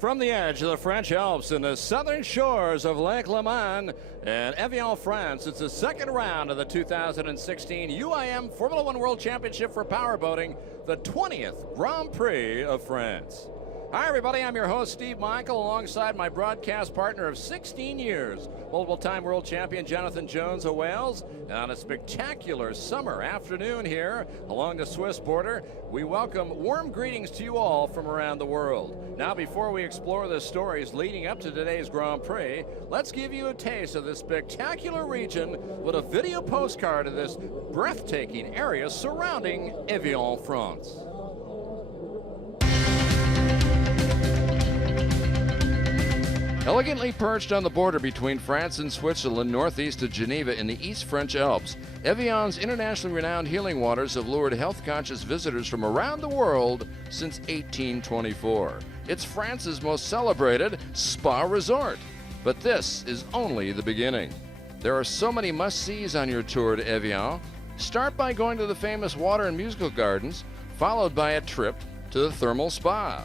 From the edge of the French Alps and the southern shores of Lake Léman and EVIAN, France, it's the second round of the 2016 UIM Formula One World Championship for powerboating, the 20th Grand Prix of France. Hi everybody, I'm your host Steve Michael alongside my broadcast partner of 16 years, multiple-time world champion Jonathan Jones of Wales. And on a spectacular summer afternoon here along the Swiss border, we welcome warm greetings to you all from around the world. Now before we explore the stories leading up to today's Grand Prix, let's give you a taste of this spectacular region with a video postcard of this breathtaking area surrounding EVIAN, France. Elegantly perched on the border between France and Switzerland, northeast of Geneva in the East French Alps, EVIAN's internationally renowned healing waters have lured health-conscious visitors from around the world since 1824. It's France's most celebrated spa resort. But this is only the beginning. There are so many must-sees on your tour to EVIAN. Start by going to the famous water and musical gardens, followed by a trip to the thermal spa.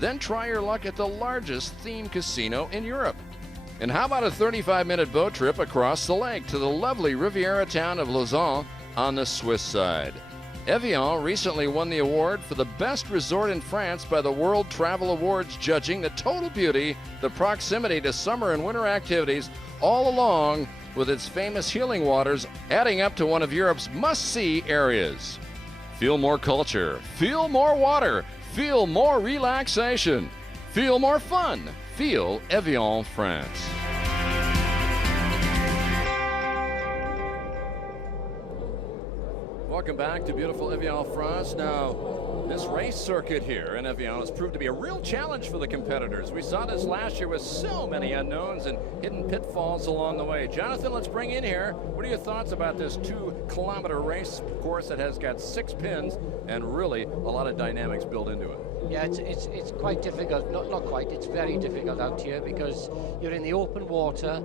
Then try your luck at the largest themed casino in Europe. And how about a 35-minute boat trip across the lake to the lovely Riviera town of Lausanne on the Swiss side? EVIAN recently won the award for the best resort in France by the World Travel Awards, judging the total beauty, the proximity to summer and winter activities, all along with its famous healing waters, adding up to one of Europe's must-see areas. Feel more culture, feel more water, feel more relaxation, feel more fun, feel EVIAN, France. Welcome back to beautiful EVIAN, France. Now, this race circuit here in EVIAN has proved to be a real challenge for the competitors. We saw this last year with so many unknowns and hidden pitfalls along the way. Jonathan, let's bring in here. What are your thoughts about this 2-kilometer race course that has got 6 pins and really a lot of dynamics built into it? Yeah, it's quite difficult. Not quite. It's very difficult out here because you're in the open water.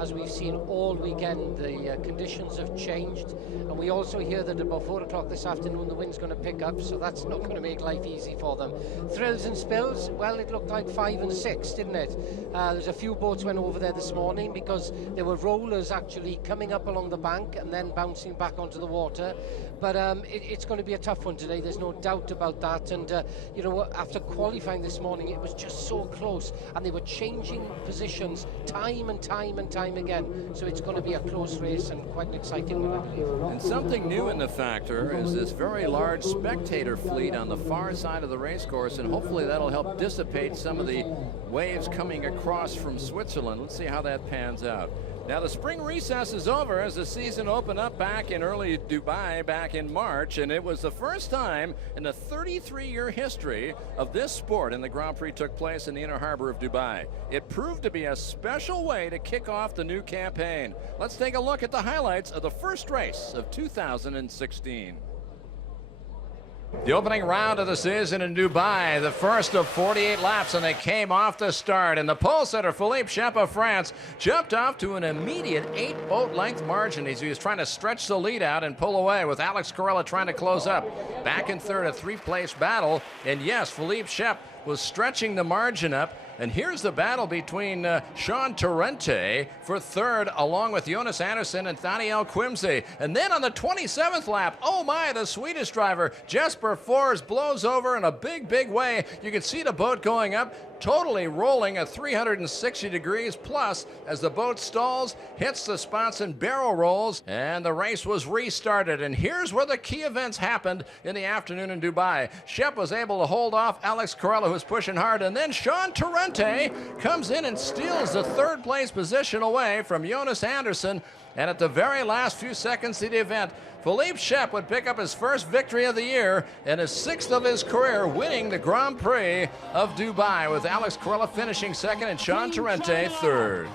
As we've seen all weekend, the conditions have changed, and we also hear that about 4 o'clock this afternoon the wind's going to pick up, so that's not going to make life easy for them. Thrills and spills. Well, it looked like 5 and 6, didn't it? There's a few boats went over there this morning because there were rollers actually coming up along the bank and then bouncing back onto the water. But it's going to be a tough one today. There's no doubt about that. And you know, after qualifying this morning, it was just so close, and they were changing positions time and time again. So it's going to be a close race and quite an exciting one, I believe. And something new in the factor is this very large spectator fleet on the far side of the race course, and hopefully that'll help dissipate some of the waves coming across from Switzerland. Let's see how that pans out. Now the spring recess is over as the season opened up back in early Dubai back in March, and it was the first time in the 33-year history of this sport and the Grand Prix took place in the inner harbor of Dubai. It proved to be a special way to kick off the new campaign. Let's take a look at the highlights of the first race of 2016. The opening round of the season in Dubai, the first of 48 laps, and they came off the start. And the pole setter, Philippe Shap of France, jumped off to an immediate 8-boat length margin as he was trying to stretch the lead out and pull away, with Alex Corolla trying to close up. Back in third, a 3-place battle. And yes, Philippe Shap was stretching the margin up. And here's the battle between Chaine for third, along with Jonas Andersson and Daniel Quimsey. And then on the 27th lap, oh my, the Swedish driver, Jesper Fors, blows over in a big way. You can see the boat going up, totally rolling at 360 degrees plus as the boat stalls, hits the spots and barrel rolls, and the race was restarted. And here's where the key events happened in the afternoon in Dubai. Shep was able to hold off Alex Corolla, who was pushing hard, and then Chaine comes in and steals the 3rd place position away from Jonas Andersson. And at the very last few seconds of the event, Philippe Shap would pick up his first victory of the year and his 6th of his career, winning the Grand Prix of Dubai, with Alex Corolla finishing second and Chaine third.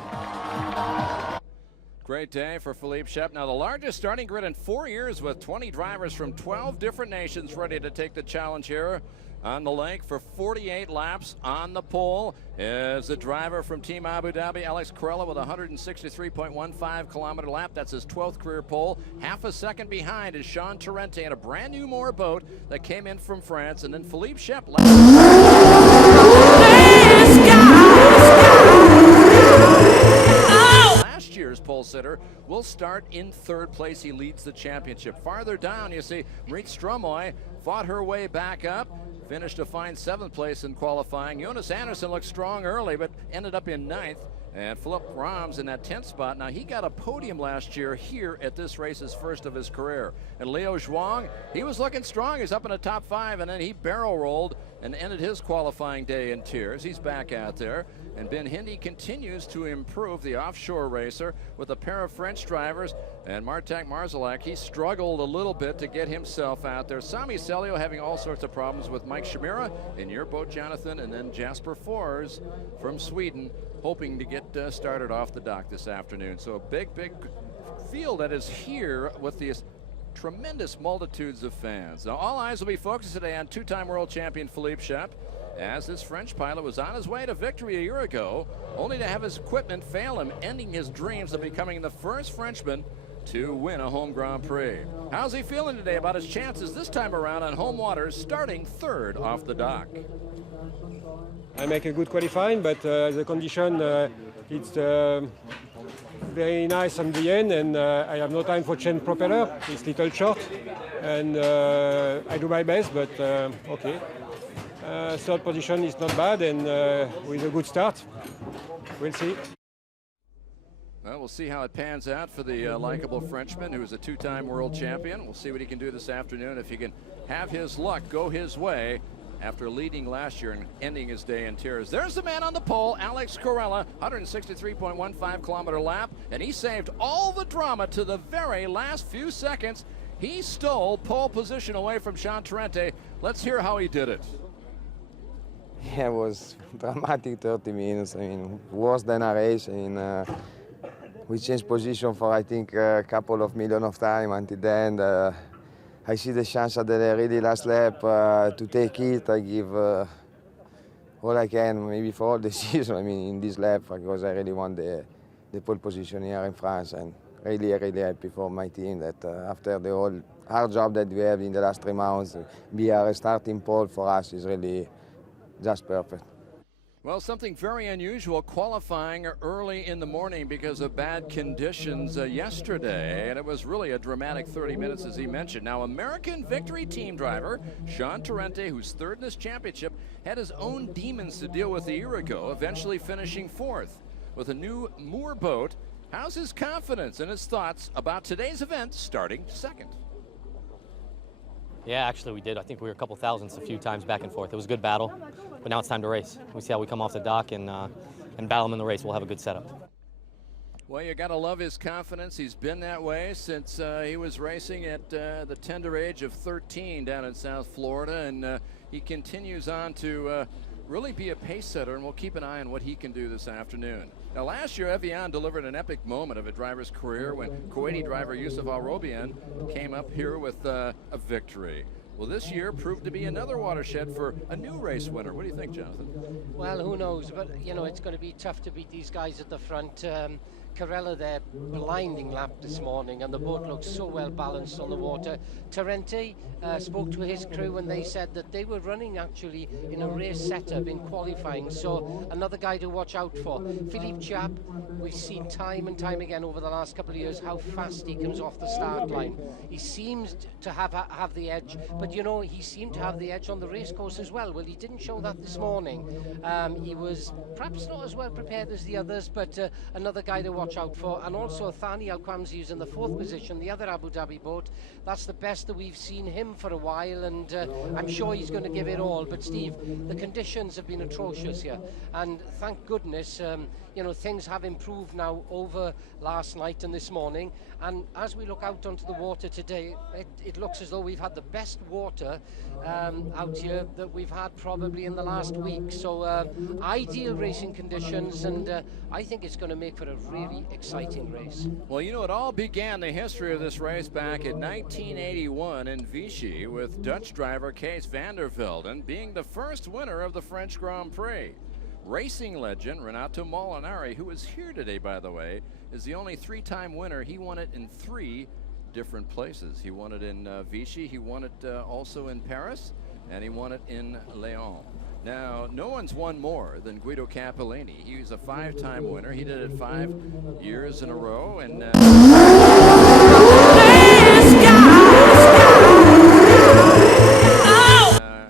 Great day for Philippe Shap. Now the largest starting grid in 4 years, with 20 drivers from 12 different nations ready to take the challenge here on the lake for 48 laps. On the pole is the driver from Team Abu Dhabi, Alex Corolla, with 163.15 kilometer lap. That's his 12th career pole. Half a second behind is Chaine in a brand new moorboat that came in from France. And then Philippe Shap last will start in third place. He leads the championship. Farther down, you see Mariet Stromoy fought her way back up, finished a fine 7th place in qualifying. Jonas Andersen looked strong early, but ended up in 9th. And Philippe Rams in that 10th spot. Now, he got a podium last year here at this race, his first of his career. And Leo Zhuang, he was looking strong. He's up in the top 5, and then he barrel rolled and ended his qualifying day in tears. He's back out there. And Ben Hindi continues to improve, the offshore racer, with a pair of French drivers. And Martak Marzalak, he struggled a little bit to get himself out there. Sami Celio having all sorts of problems with Mike Shamira in your boat, Jonathan, and then Jasper Fors from Sweden, hoping to get started off the dock this afternoon. So a big field that is here with these tremendous multitudes of fans. Now, all eyes will be focused today on 2-time world champion Philippe Shap, as this French pilot was on his way to victory a year ago, only to have his equipment fail him, ending his dreams of becoming the first Frenchman to win a home Grand Prix. How's he feeling today about his chances this time around on home waters, starting 3rd off the dock? I make a good qualifying, but the condition, it's very nice on the end, and I have no time for change propeller. It's little short, and I do my best, but okay. 3rd position is not bad, and with a good start, we'll see. Well, we'll see how it pans out for the likable Frenchman who is a 2-time world champion. We'll see what he can do this afternoon, if he can have his luck go his way after leading last year and ending his day in tears. There's the man on the pole, Alex Corolla, 163.15 kilometer lap, and he saved all the drama to the very last few seconds. He stole pole position away from Jean Tarente. Let's hear how he did it. Yeah, it was dramatic 30 minutes. I mean, worse than a race. I mean, we changed position for, I think, a couple of million of time until the end. I see the chance at the really last lap to take it. I give all I can, maybe for all the season, I mean, in this lap, because I really want the pole position here in France, and really happy for my team that after the whole hard job that we have in the last 3 months, be a starting pole for us is really just perfect. Well, something very unusual, qualifying early in the morning because of bad conditions yesterday, and it was really a dramatic 30 minutes, as he mentioned. Now, American Victory team driver Jean Tarente, who's 3rd in this championship, had his own demons to deal with a year ago, eventually finishing 4th. With a new Moore boat, how's his confidence and his thoughts about today's event starting 2nd? Yeah, actually we did. I think we were a couple thousandths a few times back and forth. It was a good battle, but now it's time to race. We see how we come off the dock and battle him in the race. We'll have a good setup. Well, you got to love his confidence. He's been that way since he was racing at the tender age of 13 down in South Florida, and he continues on to really be a pace setter, and we'll keep an eye on what he can do this afternoon. Now, last year, EVIAN delivered an epic moment of a driver's career when Kuwaiti driver Yusuf Al-Robian came up here with a victory. Well, this year proved to be another watershed for a new race winner. What do you think, Jonathan? Well, who knows? But, you know, it's going to be tough to beat these guys at the front. Corolla, their blinding lap this morning, and the boat looks so well balanced on the water. Tarente spoke to his crew, and they said that they were running actually in a race setup in qualifying, so another guy to watch out for. Philippe Shap, we've seen time and time again over the last couple of years how fast he comes off the start line. He seems to have the edge, but you know, he seemed to have the edge on the race course as well. Well, he didn't show that this morning. He was perhaps not as well prepared as the others, but another guy to watch out for. And also Thani Al-Kwamsi is in the 4th position, the other Abu Dhabi boat. That's the best that we've seen him for a while, and I'm sure he's going to give it all. But Steve, the conditions have been atrocious here, and thank goodness you know, things have improved now over last night and this morning, and as we look out onto the water today, it looks as though we've had the best water out here that we've had probably in the last week. So ideal racing conditions, and I think it's going to make for a really exciting race. Well, you know, it all began the history of this race back in 1981 in Vichy with Dutch driver Kees van der Velden being the first winner of the French Grand Prix. Racing legend Renato Molinari, who is here today, by the way, is the only 3-time winner. He won it in 3 different places. He won it in Vichy, he won it also in Paris, and he won it in Lyon. Now, no one's won more than Guido Capellini. He was a 5-time winner. He did it 5 years in a row. And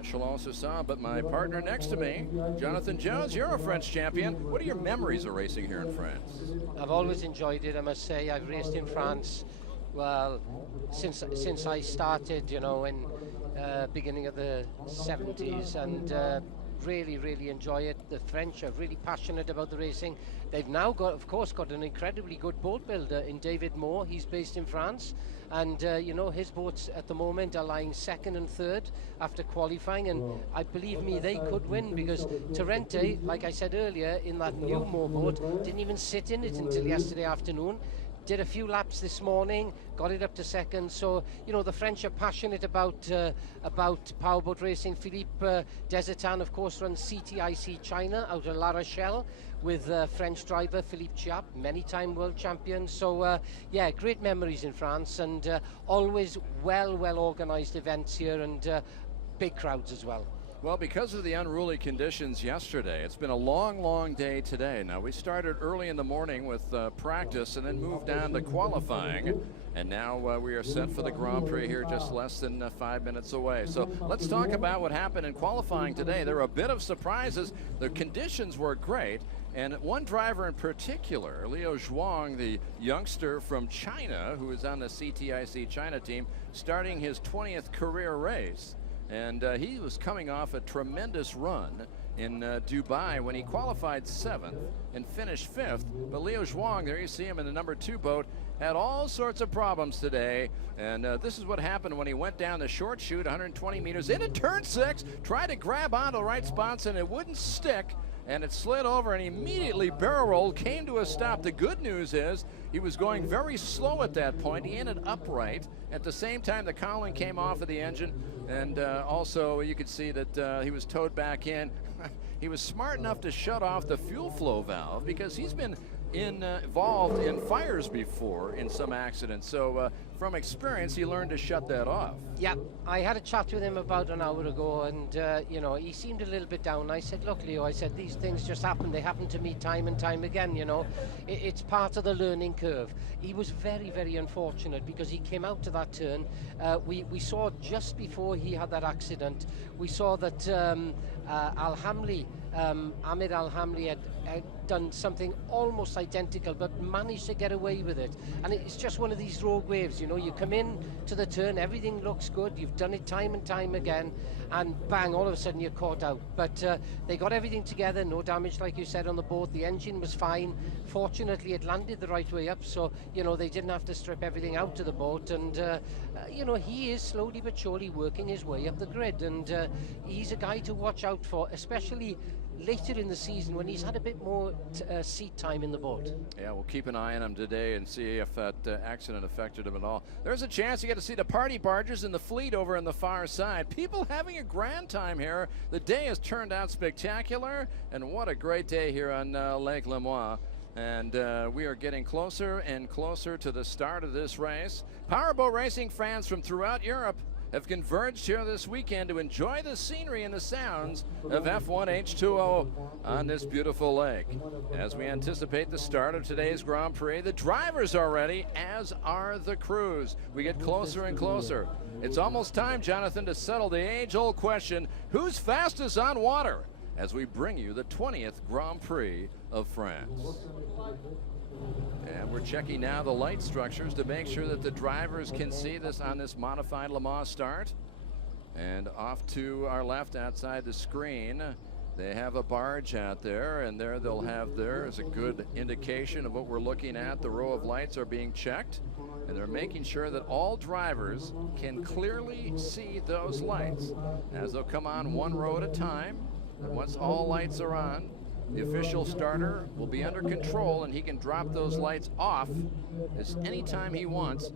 she'll also saw, but my partner next to me, Jonathan Jones, you're a French champion. What are your memories of racing here in France? I've always enjoyed it, I must say. I've raced in France, well, since I started, you know, in beginning of the 70s, and really enjoy it. The French are really passionate about the racing. They've now got, of course, got an incredibly good boat builder in David Moore. He's based in France, and you know, his boats at the moment are lying 2nd and 3rd after qualifying, and I believe me, they could win, because Torrente, like I said earlier, in that new Moore boat, didn't even sit in it until yesterday afternoon. Did a few laps this morning, got it up to 2nd. So, you know, the French are passionate about powerboat racing. Philippe Desertan, of course, runs CTIC China out of La Rochelle with French driver Philippe Shap, many-time world champion. So, yeah, great memories in France, and always well-organized events here, and big crowds as well. Well, because of the unruly conditions yesterday, it's been a long day today. Now, we started early in the morning with practice and then moved on to qualifying. And now we are set for the Grand Prix here just less than 5 minutes away. So let's talk about what happened in qualifying today. There were a bit of surprises. The conditions were great. And one driver in particular, Liu Zhuang, the youngster from China, who is on the CTIC China team, starting his 20th career race. And he was coming off a tremendous run in Dubai when he qualified 7th and finished 5th. But Liu Zhuang, there you see him in the number 2 boat, had all sorts of problems today. And this is what happened when he went down the short chute, 120 meters into turn 6, tried to grab onto the right spots, and it wouldn't stick. And it slid over and immediately barrel rolled, came to a stop. The good news is he was going very slow at that point. He ended upright. At the same time, the cowling came off of the engine, and also you could see that he was towed back in. He was smart enough to shut off the fuel flow valve, because he's been involved in fires before in some accidents. So from experience, he learned to shut that off. Yeah, I had a chat with him about an hour ago, and you know, he seemed a little bit down. I said, look, Leo, I said, these things just happen. They happen to me time and time again, you know. It's part of the learning curve. He was very unfortunate, because he came out to that turn. We saw just before he had that accident, we saw that Al-Hamli, Ahmed Al-Hamli had done something almost identical, but managed to get away with it. And it's just one of these rogue waves, you know. You come in to the turn, everything looks good, you've done it time and time again, and bang, all of a sudden you're caught out. But they got everything together, no damage, like you said, on the boat. The engine was fine. Fortunately, it landed the right way up, so, you know, they didn't have to strip everything out of the boat. And you know, he is slowly but surely working his way up the grid, and he's a guy to watch out for, especially later in the season when he's had a bit more seat time in the boat. Yeah, we'll keep an eye on him today and see if that accident affected him at all. There's a chance you get to see the party barges in the fleet over on the far side. People having a grand time here. The day has turned out spectacular, and what a great day here on Lake Lemois. And we are getting closer and closer to the start of this race. Powerboat racing fans from throughout Europe have converged here this weekend to enjoy the scenery and the sounds of F1 H2O on this beautiful lake. As we anticipate the start of today's Grand Prix, the drivers are ready, as are the crews. We get closer and closer. It's almost time, Jonathan, to settle the age-old question, who's fastest on water? As we bring you the 20th Grand Prix of France. And we're checking now the light structures to make sure that the drivers can see this on this modified Le Mans start. And off to our left outside the screen, they have a barge out there, and there they'll have, there is a good indication of what we're looking at. The row of lights are being checked, and they're making sure that all drivers can clearly see those lights as they'll come on one row at a time. And once all lights are on, the official starter will be under control, and he can drop those lights off anytime he wants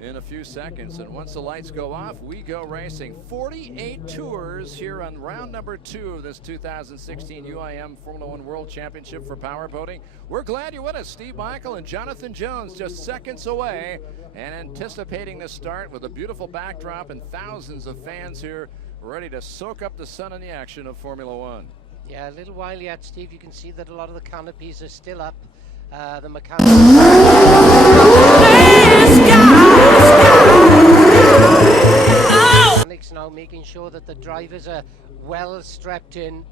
in a few seconds. And once the lights go off, we go racing. 48 tours here on round number 2 of this 2016 UIM Formula 1 World Championship for powerboating. We're glad you're with us. Steve Michael and Jonathan Jones just seconds away, and anticipating the start with a beautiful backdrop and thousands of fans here ready to soak up the sun and the action of Formula One. Yeah, a little while yet, Steve. You can see that a lot of the canopies are still up. The mechanics now making sure that the drivers are well strapped in,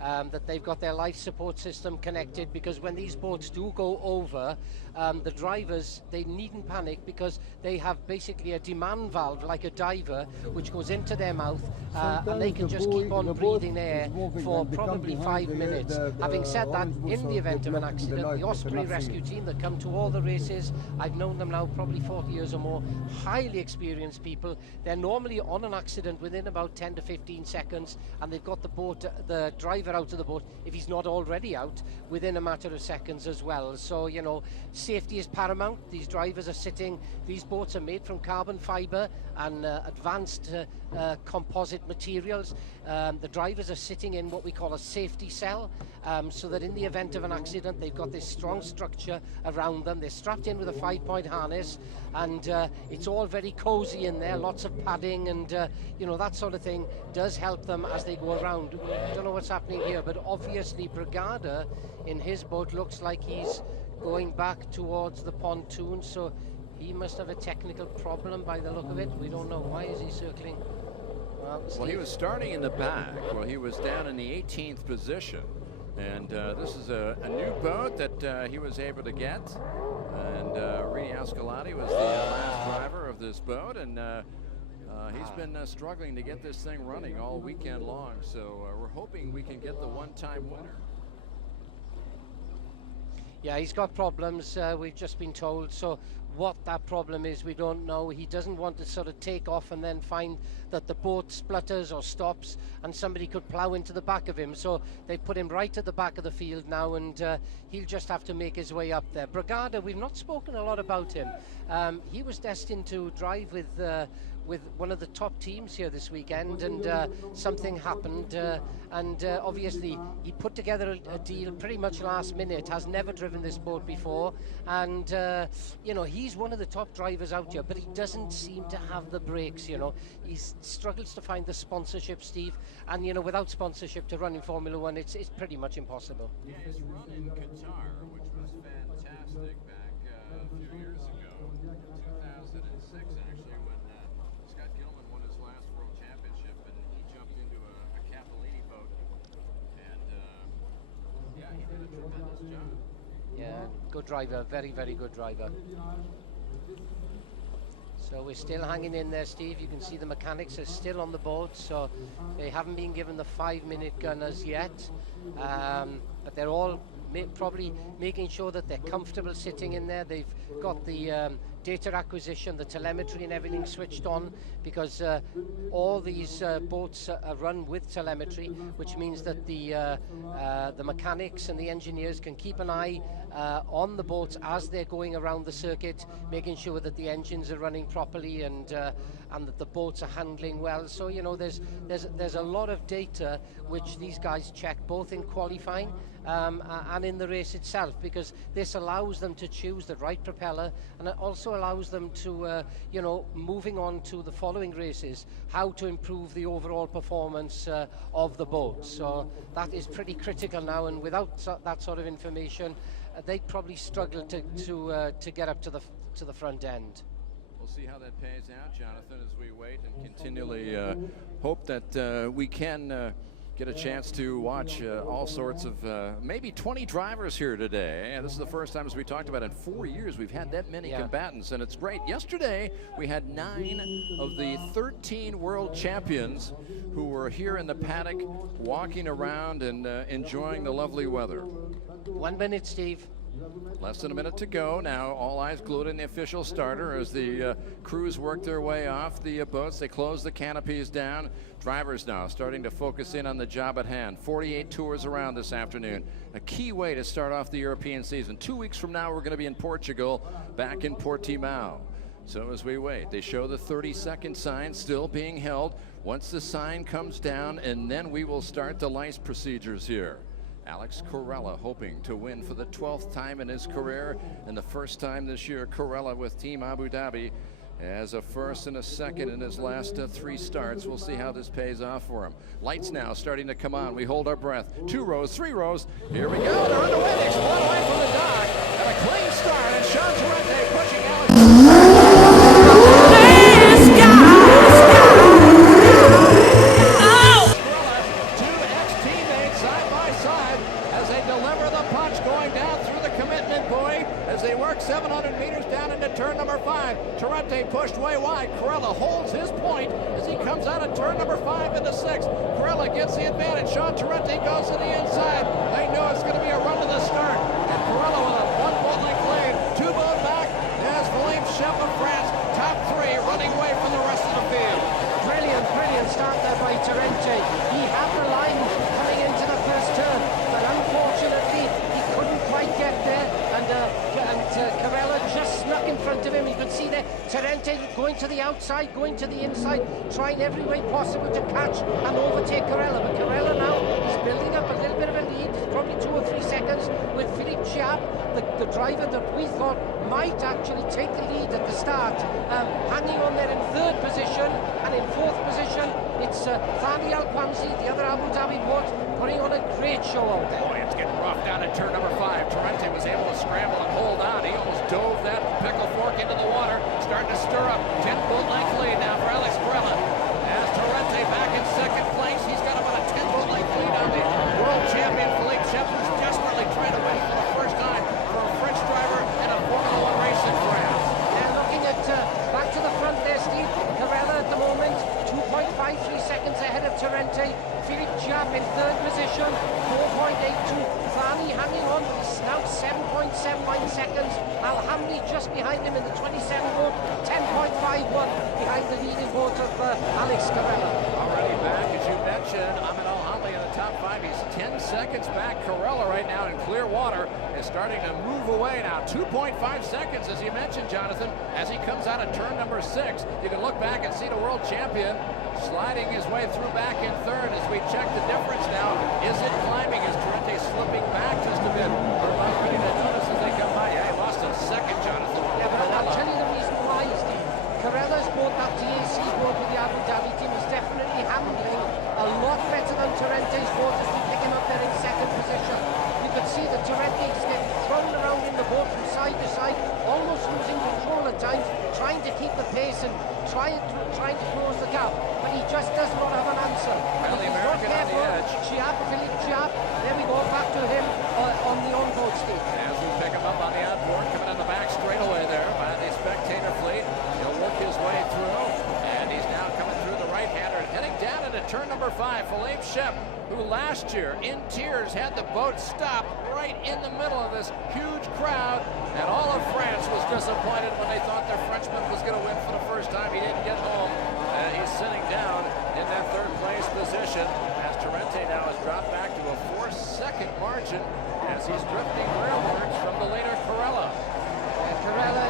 that they've got their life support system connected, because when these boats do go over, the drivers, they needn't panic, because they have basically a demand valve like a diver which goes into their mouth, and they can just keep on breathing air for probably 5 minutes. Having said that, in the event of an accident, the Osprey rescue team that come to all the races, I've known them now probably 40 years or more, highly experienced people. They're normally on an accident within about 10 to 15 seconds, and they've got the driver out of the boat, if he's not already out, within a matter of seconds as well. So, you know, safety is paramount. These drivers are sitting, these boats are made from carbon fiber and advanced composite materials. The drivers are sitting in what we call a safety cell, so that in the event of an accident, they've got this strong structure around them. They're strapped in with a 5-point harness, and it's all very cozy in there, lots of padding, and you know, that sort of thing does help them as they go around. I don't know what's happening here, but obviously Brigada in his boat looks like he's going back towards the pontoon, so he must have a technical problem by the look of it. We don't know. Why is he circling? Well, he was starting in the back. Well, he was down in the 18th position. And this is a new boat that he was able to get. And Rini Ascolati was the last driver of this boat. And he's been struggling to get this thing running all weekend long. So we're hoping we can get the one-time winner. Yeah, he's got problems, we've just been told. So what that problem is, we don't know. He doesn't want to sort of take off and then find that the boat splutters or stops and somebody could plow into the back of him. So they put him right at the back of the field now, and he'll just have to make his way up there. Brigada, we've not spoken a lot about him. He was destined to drive with one of the top teams here this weekend, and something happened, and obviously he put together a deal pretty much last minute, has never driven this boat before, and you know, he's one of the top drivers out here, but he doesn't seem to have the brakes. You know, he struggles to find the sponsorship, Steve, and you know, without sponsorship to run in Formula One, it's pretty much impossible. Yeah, his run in Qatar, which was fantastic back a few years ago, 2006 actually, when Scott Gilman won his last World Championship, and he jumped into a Capellini boat, and yeah, he did a tremendous job. Yeah, good driver, very, very good driver. So we're still hanging in there, Steve. You can see the mechanics are still on the boat, so they haven't been given the 5-minute gun as yet, but they're all probably making sure that they're comfortable sitting in there. They've got the data acquisition, the telemetry and everything switched on, because all these boats are run with telemetry, which means that the mechanics and the engineers can keep an eye on the boats as they're going around the circuit, making sure that the engines are running properly and that the boats are handling well. So you know, there's a lot of data which these guys check both in qualifying and in the race itself, because this allows them to choose the right propeller, and it also allows them to you know, moving on to the following races, how to improve the overall performance of the boat. So that is pretty critical now, and without that sort of information, they'd probably struggle to get up to the front end. We'll see how that pays out, Jonathan, as we wait and continually hope that we can get a chance to watch all sorts of maybe 20 drivers here today. And this is the first time, as we talked about, in 4 years we've had that many combatants, and it's great. Yesterday we had 9 of the 13 world champions who were here in the paddock walking around and enjoying the lovely weather. 1 minute, Steve. Less than a minute to go. Now all eyes glued on the official starter as the crews work their way off the boats. They close the canopies down. Drivers now starting to focus in on the job at hand. 48 tours around this afternoon. A key way to start off the European season. 2 weeks from now, we're going to be in Portugal, back in Portimao. So as we wait, they show the 30-second sign still being held. Once the sign comes down, and then we will start the lice procedures here. Alex Corolla hoping to win for the 12th time in his career, and the first time this year, Corolla with Team Abu Dhabi. as a first and a second in his last 3 starts. We'll see how this pays off for him. Lights now starting to come on. We hold our breath. 2 rows, 3 rows. Here we go. They're underway. They split away from the dock. And a clean start. And Sean Torrente pushing Alex. They work 700 meters down into turn number 5. Torrente pushed way wide. Corolla holds his point as he comes out of turn number 5 into 6. Corolla gets the advantage. Sean Torrente goes to the inside. They know it's going to be a run to the start. And Corolla with a 1 boat length lead. 2 boat back as Philippe Shap of France. Top 3 running away from the rest of the field. Brilliant start there by Torrente. He had the line coming into the first turn, but unfortunately he couldn't quite get there. And Corolla just snuck in front of him. You can see there Torrente going to the outside, going to the inside, trying every way possible to catch and overtake Corolla. But Corolla now is building up a little bit of a lead. It's probably 2 or 3 seconds with Philippe Shap, the driver that we thought might actually take the lead at the start, hanging on there in 3rd position. And in 4th position, it's Fadi Al-Kwanzi, the other Abu Dhabi boat, putting on a great show out there. Boy, it's getting rough down at turn number 5. Torrente was able to scramble and hold on. He almost dove that pickle fork into the water, starting to stir up. 10 boat length lead now for Alex Corolla. As Torrente back in 2nd place, he's got about a 10 boat length lead on the world champion Philippe Shap, who's desperately trying to win for the first time for a French driver in a Formula 1 race in France. Yeah, looking at back to the front there, Steve. Corolla at the moment 2.53 seconds ahead of Torrente. Philippe Shap in 3rd position, 4.82. Fani hanging on, he's now 7.79 seconds. Alhamdi just behind him in the 27 boat, 10.51 behind the leading boat of Alex Corolla. Already back, as you mentioned, Ahmed Al-Hamli in the top 5. He's 10 seconds back. Corolla right now in clear water is starting to move away now. 2.5 seconds, as you mentioned, Jonathan, as he comes out of turn number 6. You can look back and see the world champion sliding his way through back in 3rd as we check the difference now. Is it climbing? Is Torrente slipping back just a bit? We're about ready to notice as they come by. Yeah, he lost a second, Jonathan. Yeah, but I'll tell you the reason why, Steve. Corolla's boat, that TAC boat with the Abu Dhabi team, is definitely handling a lot better than Torrente's boat as we pick him up there in 2nd position. You could see that Torrente is getting thrown around in the boat from side to side, almost losing control at times, trying to keep the pace and trying to close the gap, but he just does not have an answer. Well, the American on the edge. Philippe Shap, there we go, back to him on the on-board stage. As we pick him up on the outboard, coming on the back straightaway there by the spectator fleet. He'll work his way through, and he's now coming through the right-hander and heading down into turn number 5. Philippe Shap, who last year in tears had the boat stop right in the middle of this huge crowd, and all of France was disappointed when they thought their Frenchman was going to win for the first time. He didn't get home, and he's sitting down in that 3rd place position as Torrente now has dropped back to a 4-second margin as he's drifting rearwards from the leader Corolla. Corolla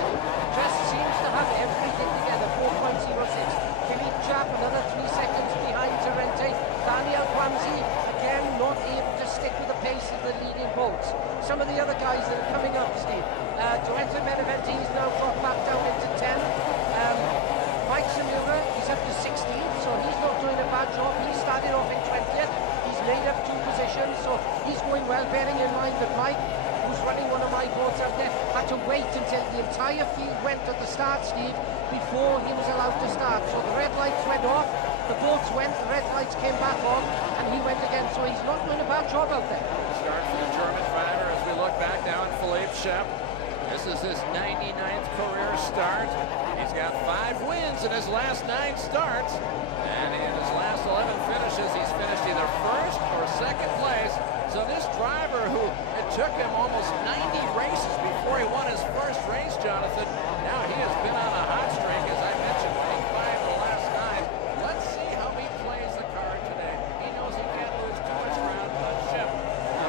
just seems to have everything together. 4.06. Philippe Shap another 3 seconds behind Torrente. Daniel Kwanzi again not able to stick with the pace of the leading boats. Some of the other guys that are coming up, Steve. Duarte Beneventi is now dropped back down into 10. Mike Samura, he's up to 16, so he's not doing a bad job. He started off in 20th. He's made up 2 positions, so he's going well, bearing in mind that Mike, who's running one of my boats out there, had to wait until the entire field went at the start, Steve, before he was allowed to start. So the red lights went off, the boats went, the red lights came back on, and he went again. So he's not doing a bad job out there. Start for the German driver as we look back now on Philippe Shap. This is his 99th career start. He's got 5 wins in his last 9 starts, and in his last 11 finishes, he's finished either 1st or 2nd place. So this driver, who it took him almost 90 races before he won his first race, Jonathan, now he has been on a hot streak, as I mentioned, winning 5 of the last 9. Let's see how he plays the card today. He knows he can't lose too much ground on Shap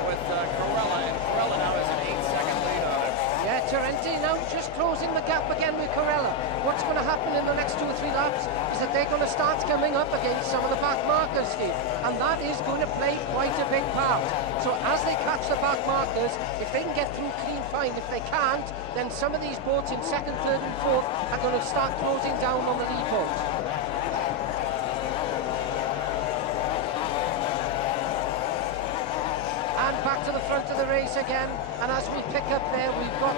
with Corolla, and Corolla now has an 8-second lead on him. Yeah, Torrente now just closing the gap again with Corolla. What's going to happen in the next 2 or 3 laps is that they're going to start coming up against some of the back markers, Steve, and that is going to play quite a big part. So as they catch the back markers, if they can get through clean, fine. If they can't, then some of these boats in second, third and fourth are going to start closing down on the lead boat. And back to the front of the race again, and as we pick up there, we've got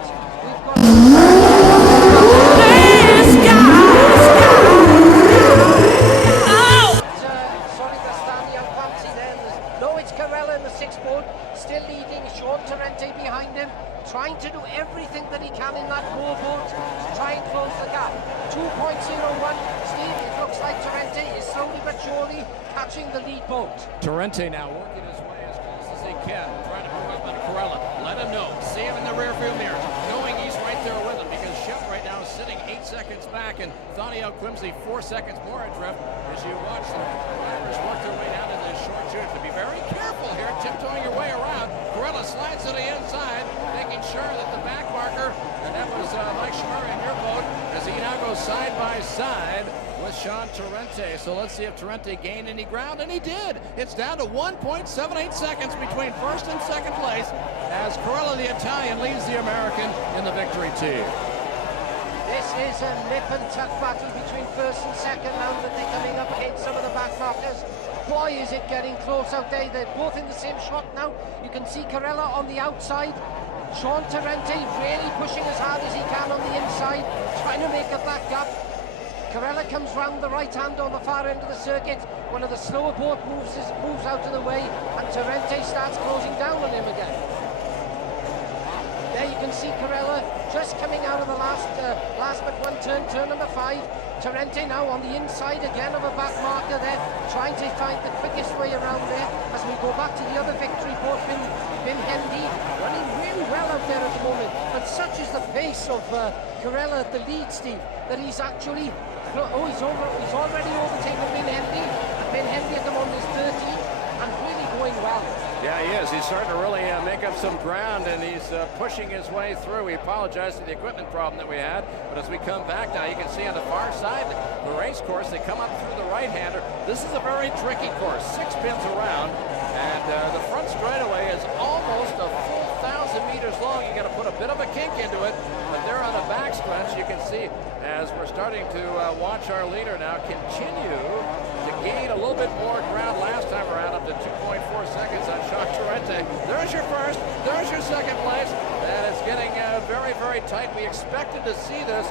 sorry to stand the fancy there. No, it's Corolla in the sixth boat, still leading, Sean Torrente behind him, trying to do everything that he can in that powerboat to try and close the gap. 2.01, Steve, it looks like Torrente is slowly but surely catching the lead boat. Torrente now working his way as close as he can, trying to move up on Corolla. Let him know. See him in the rear view mirror, knowing he's right there with him, because Shap right now is sitting 8 seconds back, and Thaniel Quimsey 4 seconds more adrift as you watch the drivers work their way down in this short chute. To be very careful here, tiptoeing your way around. Corolla slides to the inside, making sure that the back marker, and that was Mike Schmurray in your boat, as he now goes side by side with Sean Torrente. So let's see if Torrente gained any ground, and he did. It's down to 1.78 seconds between first and second place as Corolla, the Italian, leads the American in the victory team. This is a nip and tuck battle between first and second now that they're coming up against some of the back markers. Boy, is it getting close out there. They're both in the same shot now. You can see Corolla on the outside. Sean Torrente really pushing as hard as he can on the inside, trying to make up that gap. Corolla comes round the right hand on the far end of the circuit. One of the slower boat moves out of the way, and Torrente starts closing down on him again. There you can see Corolla just coming out of the last but one turn number 5. Torrente now on the inside again of a back marker there, trying to find the quickest way around there as we go back to the other victory boat, Bin Hendy, running really well out there at the moment. But such is the pace of Corolla at the lead, Steve, that he's actually, he's already overtaken Bin Hendy, and Bin Hendy at the moment is 30 and really going well. Yeah, he is. He's starting to really make up some ground, and he's pushing his way through. We apologize for the equipment problem that we had, but as we come back now, you can see on the far side, the race course, they come up through the right-hander. This is a very tricky course, 6 pins around, and the front straightaway is almost a full 1,000 meters long. You got to put a bit of a kink into it, but there on the back stretch, you can see as we're starting to watch our leader now continue to gain a little bit more ground last time around, up to 2.4 seconds on Sean Torrente. There's your first, there's your second place, and it's getting very, very tight. We expected to see this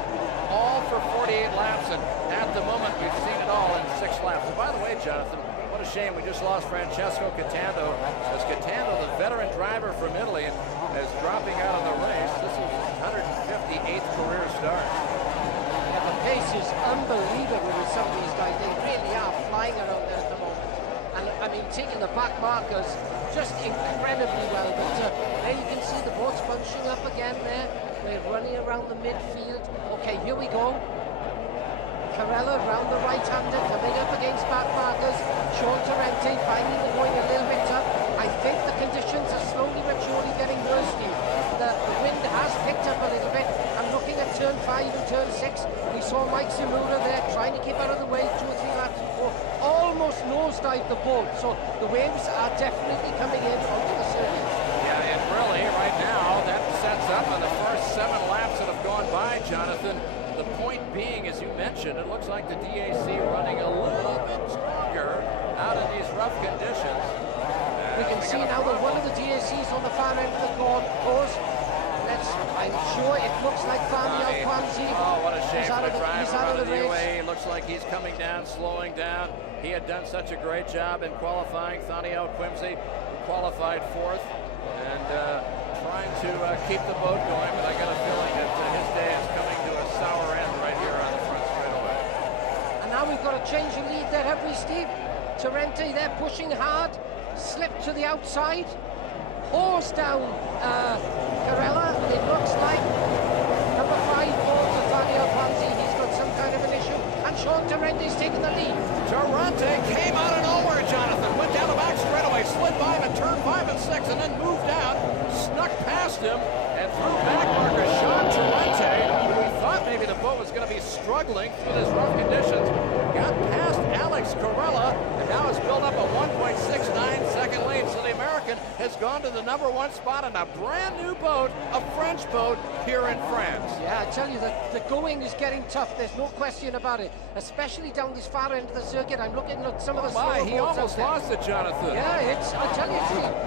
all for 48 laps, and at the moment we've seen it all in 6 laps. And by the way, Jonathan, what a shame we just lost Francesco Catando, as Catando, the veteran driver from Italy, is dropping out of the race. This is his 158th career start. Yeah, the pace is unbelievable with some of these guys. They really are flying around there at the moment. And I mean, taking the back markers just incredibly well. But there you can see the boats bunching up again there. We're running around the midfield. Okay, here we go. Corolla round the right-hander, coming up against back markers. Sean Torrente finally going a little bit up. I think the conditions are slowly but surely getting worse, Steve. The wind has picked up a little bit. I'm looking at turn 5 and turn 6. We saw Mike Simura there trying to keep out of the way 2 or 3 laps before. Almost nosedived the boat, so the waves are definitely coming in onto the surface. Yeah, and really, right now, that sets up on the first 7 laps that have gone by, Jonathan. The point being, as you mentioned, it looks like the DAC running a little bit stronger out in these rough conditions. We can see now that one of the DACs on the far end of the course. I'm sure it looks like Thaniel Quimsey. Oh, what a shame for the driver he's out of the race. UAE. It looks like he's coming down, slowing down. He had done such a great job in qualifying. Thaniel Quimsey qualified 4th and trying to keep the boat going, but I got a feeling that his day is coming to a sour end right here on the front straightaway. And now we've got a change of lead there, have we, Steve? Torrente there pushing hard, slipped to the outside, oars down Corolla, and it looks like number 5 falls to Thaniel Quimsey. He's got some kind of an issue, and Sean Torrente's taking the lead. Torrente came out of nowhere, Jonathan, went down the back straightaway, slid by him at turn 5 and 6, and then moved out, snuck past him, and through back marker Sean Torrente, who we thought maybe the boat was going to be struggling through these rough conditions, got past Alex Corolla, and now has built up a 1.69 second lead. So the American has gone to the #1 spot on a brand new boat, a French boat here in France. Yeah, I tell you, the going is getting tough. There's no question about it, especially down this far end of the circuit. I'm looking at some of the slower boats. He almost lost it, Jonathan. Yeah, I tell you,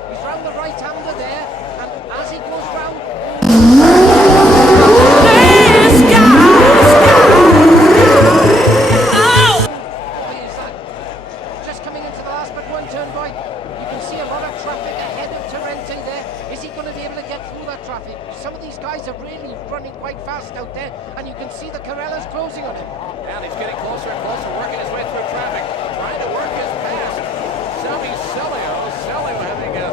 he's round the right-hander there, and as he goes round... Just coming into the last but one turn by, you can see a lot of traffic ahead of Torrente there. Is he going to be able to get through that traffic? Some of these guys are really running quite fast out there, and you can see the Corolla's closing on him. And he's getting closer and closer, working his way through traffic, trying to work his past Celio having a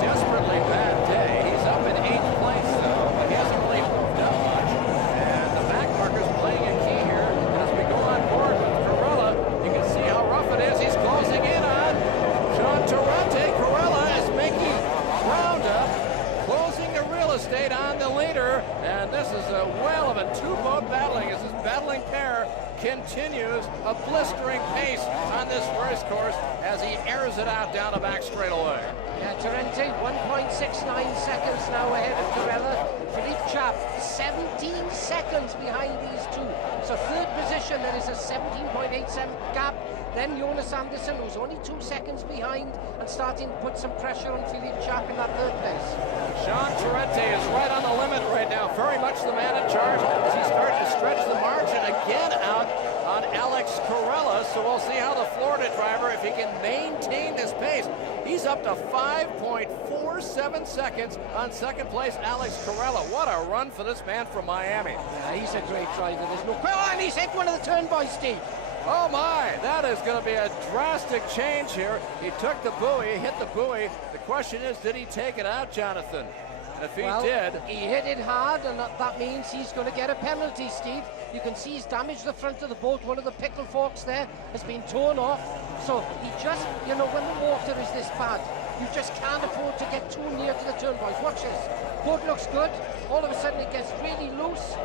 desperately bad day. He's up in 8th place, though, but he hasn't really moved up much. And the back marker's playing a key here. As we go on board with Corolla, you can see how rough it is. He's closing in on Jean Torrente. Corolla is making ground up, closing the real estate on the leader. And this is a whale of a two-boat battling as this battling pair continues a blistering pace on this race course as he airs it out down the back straightaway. Yeah, Torrente 1.69 seconds now ahead of Corolla. Philippe Shap 17 seconds behind these two. So third position, there is a 17.87 gap. Then Jonas Andersen, who's only 2 seconds behind and starting to put some pressure on Philippe Shap in that third place. Jean Torrente is right on the limit right now, very much the man in charge as he starts to stretch the margin again out on Alex Corolla. So we'll see how the Florida driver, if he can maintain this pace. He's up to 5.47 seconds on second place, Alex Corolla. What a run for this man from Miami. Yeah, he's a great driver. There's no... Oh, and he's hit one of the turn by Steve. Oh my, that is going to be a drastic change here. He took the buoy, he hit the buoy. The question is, did he take it out, Jonathan? And if he did... He hit it hard, and that means he's going to get a penalty, Steve. You can see he's damaged the front of the boat. One of the pickle forks there has been torn off. So he just, you know, when the water is this bad, you just can't afford to get too near to the turnboys. Watch this. Boat looks good. All of a sudden it gets really loose.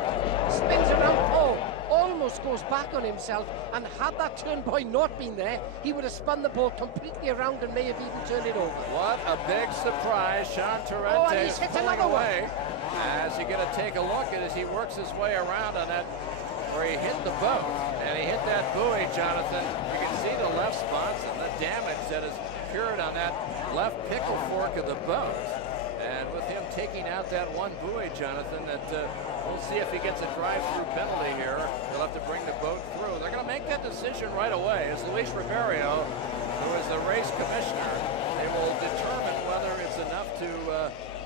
Spins around. Oh, almost goes back on himself. And had that turnboy not been there, he would have spun the boat completely around and may have even turned it over. What a big surprise. Jean Torrente is pulling away. As you get to take a look at as he works his way around on that, where he hit the boat. And he hit that buoy, Jonathan. You can see the left spots and the damage that has occurred on that left pickle fork of the boat. And with him taking out that one buoy, Jonathan, that we'll see if he gets a drive-through penalty here. They'll have to bring the boat through. They're going to make that decision right away. As Luis Ribeiro, who is the race commissioner, they will determine whether it's enough to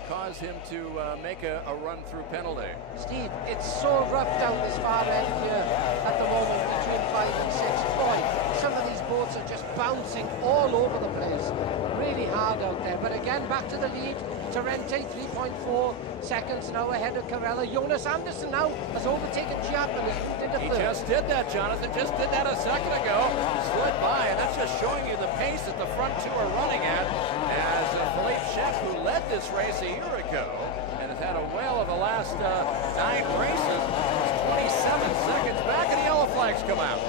cause him to make a run-through penalty. Steve, it's so rough down this far end here at the moment between 5 and 6. Boy, some of these boats are just bouncing all over the place. Really hard out there. But again, back to the lead. Torrente 3.4 seconds now ahead of Corolla. Jonas Andersen now has overtaken Shap and has moved into third. He just did that, Jonathan. Just did that a second ago. Slid by, and that's just showing you the pace that the front two are running at. As Philippe Shap, who led this race a year ago and has had a whale of the last 9 races, is 27 seconds back, and the yellow flags come out.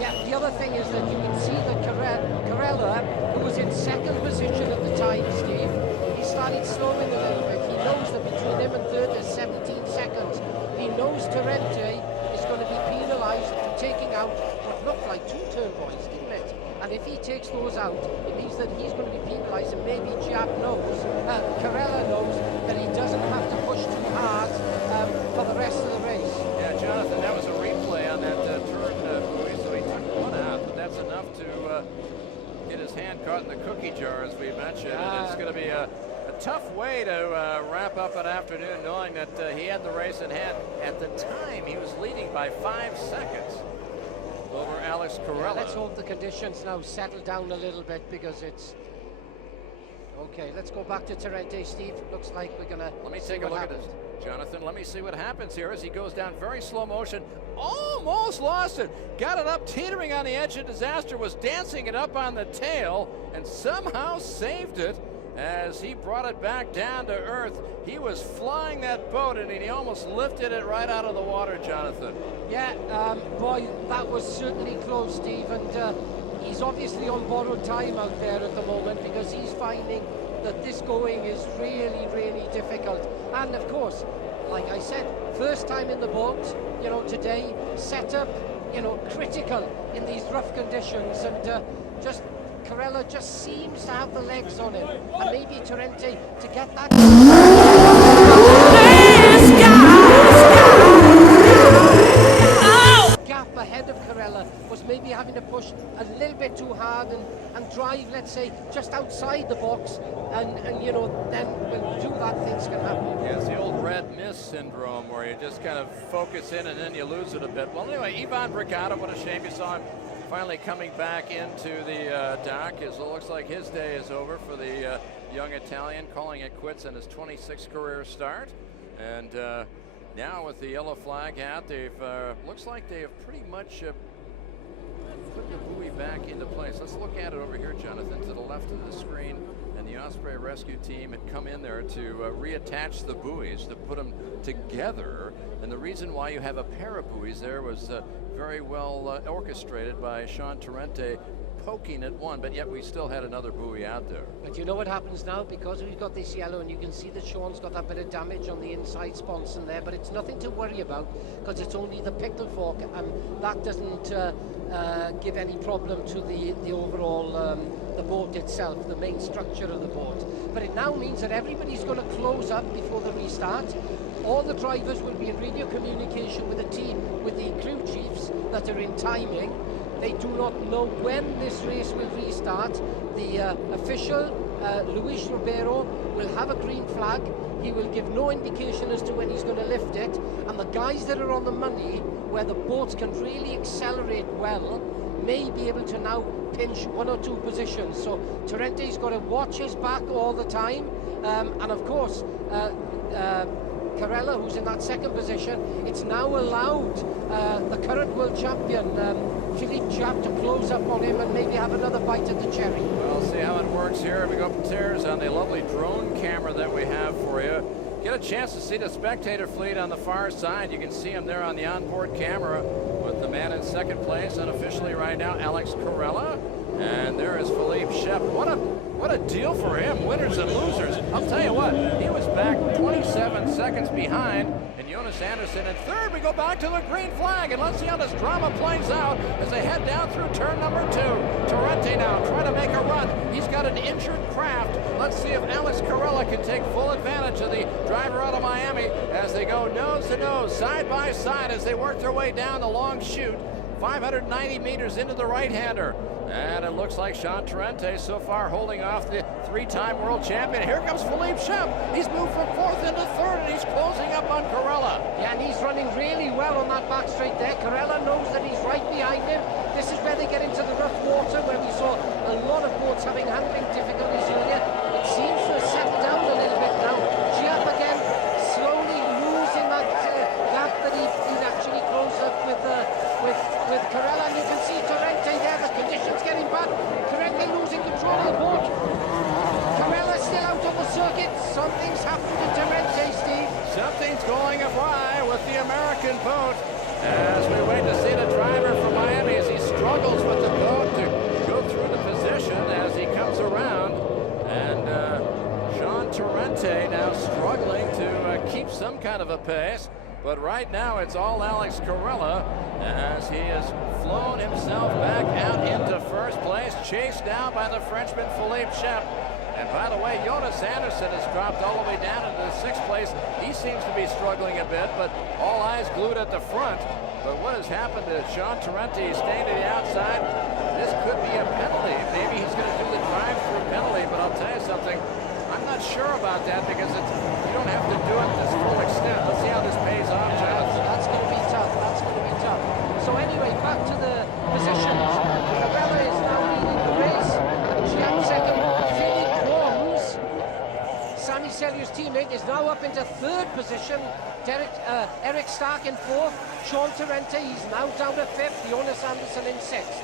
Yeah, the other thing is that you can see that Corolla, who was in second position at the time, Steve, he started slowing a little bit. He knows that between him and third there's 17 seconds. He knows Torrente is going to be penalised for taking out what looked like 2 turnboys, didn't it? And if he takes those out, it means that he's going to be penalised, and maybe Corolla knows that he doesn't have to push too hard for the rest of the race. Yeah, Jonathan, that was a replay on that turn buoy, so he took one out, but that's enough to get his hand caught in the cookie jar, as we mentioned. And it's going to be a tough way to wrap up an afternoon, knowing that he had the race in hand. At the time, he was leading by 5 seconds over Alex Corolla. Yeah, let's hope the conditions now settle down a little bit, because it's... Okay, let's go back to Torrente, Steve. Looks like we're going to... Let me take a look at this, Jonathan. Let me see what happens here as he goes down very slow motion. Almost lost it. Got it up, teetering on the edge of disaster, was dancing it up on the tail, and somehow saved it as he brought it back down to earth. He was flying that boat, and he almost lifted it right out of the water, Jonathan. Yeah, boy, that was certainly close, Steve, and he's obviously on borrowed time out there at the moment, because he's finding that this going is really, really difficult. And of course, like I said, first time in the boat, you know, today, setup, you know, critical in these rough conditions, and just Corolla just seems to have the legs on him, and maybe Torrente to get that gap ahead of Corolla was maybe having to push a little bit too hard and drive, let's say, just outside the box, and you know, then when you do that, things can happen. Yeah, it's the old red mist syndrome where you just kind of focus in and then you lose it a bit. Well, anyway, Ivan Brigada, what a shame you saw him finally coming back into the dock. It looks like his day is over for the young Italian, calling it quits in his 26th career start. And now with the yellow flag hat, they've looks like they have pretty much put the buoy back into place. Let's look at it over here, Jonathan, to the left of the screen. And the Osprey rescue team had come in there to reattach the buoys, to put them together. And the reason why you have a pair of buoys there was very well orchestrated by Sean Torrente, poking at one, but yet we still had another buoy out there. But you know what happens now? Because we've got this yellow, and you can see that Sean's got that bit of damage on the inside sponson there, but it's nothing to worry about because it's only the pickle fork, and that doesn't give any problem to the overall the boat itself, the main structure of the boat. But it now means that everybody's going to close up before the restart. All the drivers will be in radio communication with the team, with the crew chiefs that are in timing. They do not know when this race will restart. The official, Luis Ribeiro, will have a green flag. He will give no indication as to when he's going to lift it. And the guys that are on the money, where the boats can really accelerate well, may be able to now pinch one or two positions. So Torrente's got to watch his back all the time. And of course, Corolla, who's in that second position, it's now allowed the current world champion, Philippe Shap, to close up on him and maybe have another bite at the cherry. Well, see how it works here. We go upstairs on the lovely drone camera that we have for you. Get a chance to see the spectator fleet on the far side. You can see him there on the onboard camera with the man in second place, unofficially right now, Alex Corolla. And there is Philippe Shap. What a deal for him, winners and losers. I'll tell you what, he was back 27 seconds behind, and Jonas Anderson in third. We go back to the green flag, and let's see how this drama plays out as they head down through turn number 2. Torrente now trying to make a run. He's got an injured craft. Let's see if Alex Corolla can take full advantage of the driver out of Miami as they go nose to nose, side by side as they work their way down the long chute. 590 meters into the right-hander. And it looks like Sean Torrente so far holding off the 3-time world champion. Here comes Philippe Shap. He's moved from 4th into 3rd, and he's closing up on Corolla. Yeah, and he's running really well on that back straight there. Corolla knows that he's right behind him. This is where they get into the rough water, where we saw a lot of boats having handling difficulties earlier. It seems to have settled down a little bit now. Shap again, slowly losing that gap that he'd actually closed up with Corolla, and you can see Torrente there, the conditions getting bad. Torrente losing control of the boat. Corolla still out on the circuit. Something's happened to Torrente, Steve. Something's going awry with the American boat as we wait to see the driver from Miami as he struggles with the boat to go through the position as he comes around. And Sean Torrente now struggling to keep some kind of a pace. But right now it's all Alex Corolla as he has flown himself back out into first place, chased down by the Frenchman Philippe Shap. And by the way, Jonas Anderson has dropped all the way down into the 6th place. He seems to be struggling a bit, but all eyes glued at the front. But what has happened to Sean Torrente? He's staying to the outside. This could be a penalty. Maybe he's going to do the drive-through penalty, but I'll tell you something. I'm not sure about that because you don't have to do it to this full extent. Let's see how this pays off, Jonathan. That's going to be tough. That's going to be tough. So anyway, back to the positions. Corolla is now leading the race. Shap second. Philippe Shap, Sammy Sellier's teammate, is now up into 3rd position. Eric Stark in 4th. Sean Torrente, he's now down to 5th. Jonas Anderson in 6th.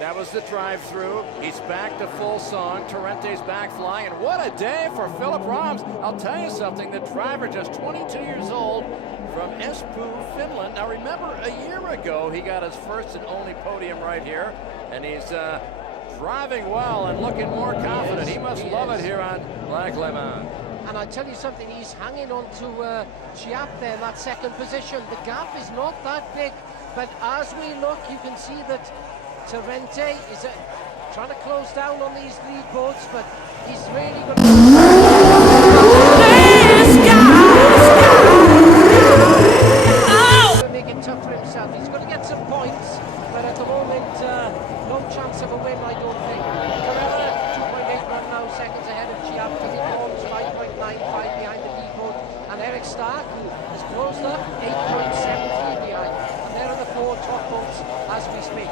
That was the drive-through. He's back to full song. Torrente's back flying. And what a day for Philip Rams. I'll tell you something. The driver, just 22 years old, from Espoo, Finland. Now remember, a year ago, he got his first and only podium right here. And he's driving well and looking more confident. He must love it here on Lac Le Mans. And I tell you something, he's hanging on to Shap there in that second position. The gap is not that big, but as we look, you can see that Torrente is trying to close down on these lead boats, but he's really going to make it tough for himself. He's going to get some points, but at the moment, no chance of a win, I don't think. Corolla, 2.81 now, seconds ahead of Shap. Philippe Shap, 5.95 behind the lead boat, and Eric Stark, who has closed up, 8.73 behind. And there are the four top boats as we speak.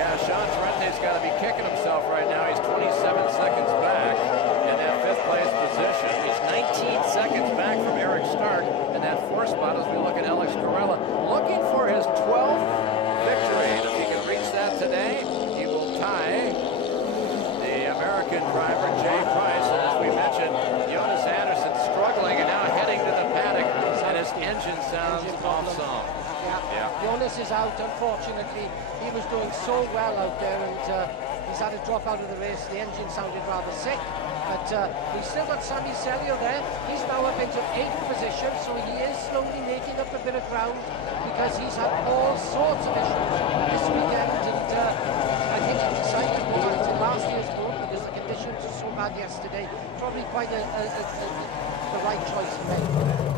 Yeah, Sean Torrente's got to be kicking himself right now. He's 27 seconds back in that fifth place position. He's 19 seconds back from Eric Stark in that fourth spot as we look at Alex Corolla, looking for his 12th victory. And if he can reach that today, he will tie the American driver, Jay Price. And as we mentioned, Jonas Anderson struggling and now heading to the paddock, and his engine sounds off-song. Yeah. Jonas is out, unfortunately. He was doing so well out there, and he's had to drop out of the race. The engine sounded rather sick, but we've still got Sammy Selio there. He's now up into 8th position, so he is slowly making up a bit of ground because he's had all sorts of issues this weekend, and I think he decided to go back to last year's boat because the conditions were so bad yesterday. Probably quite the right choice to make.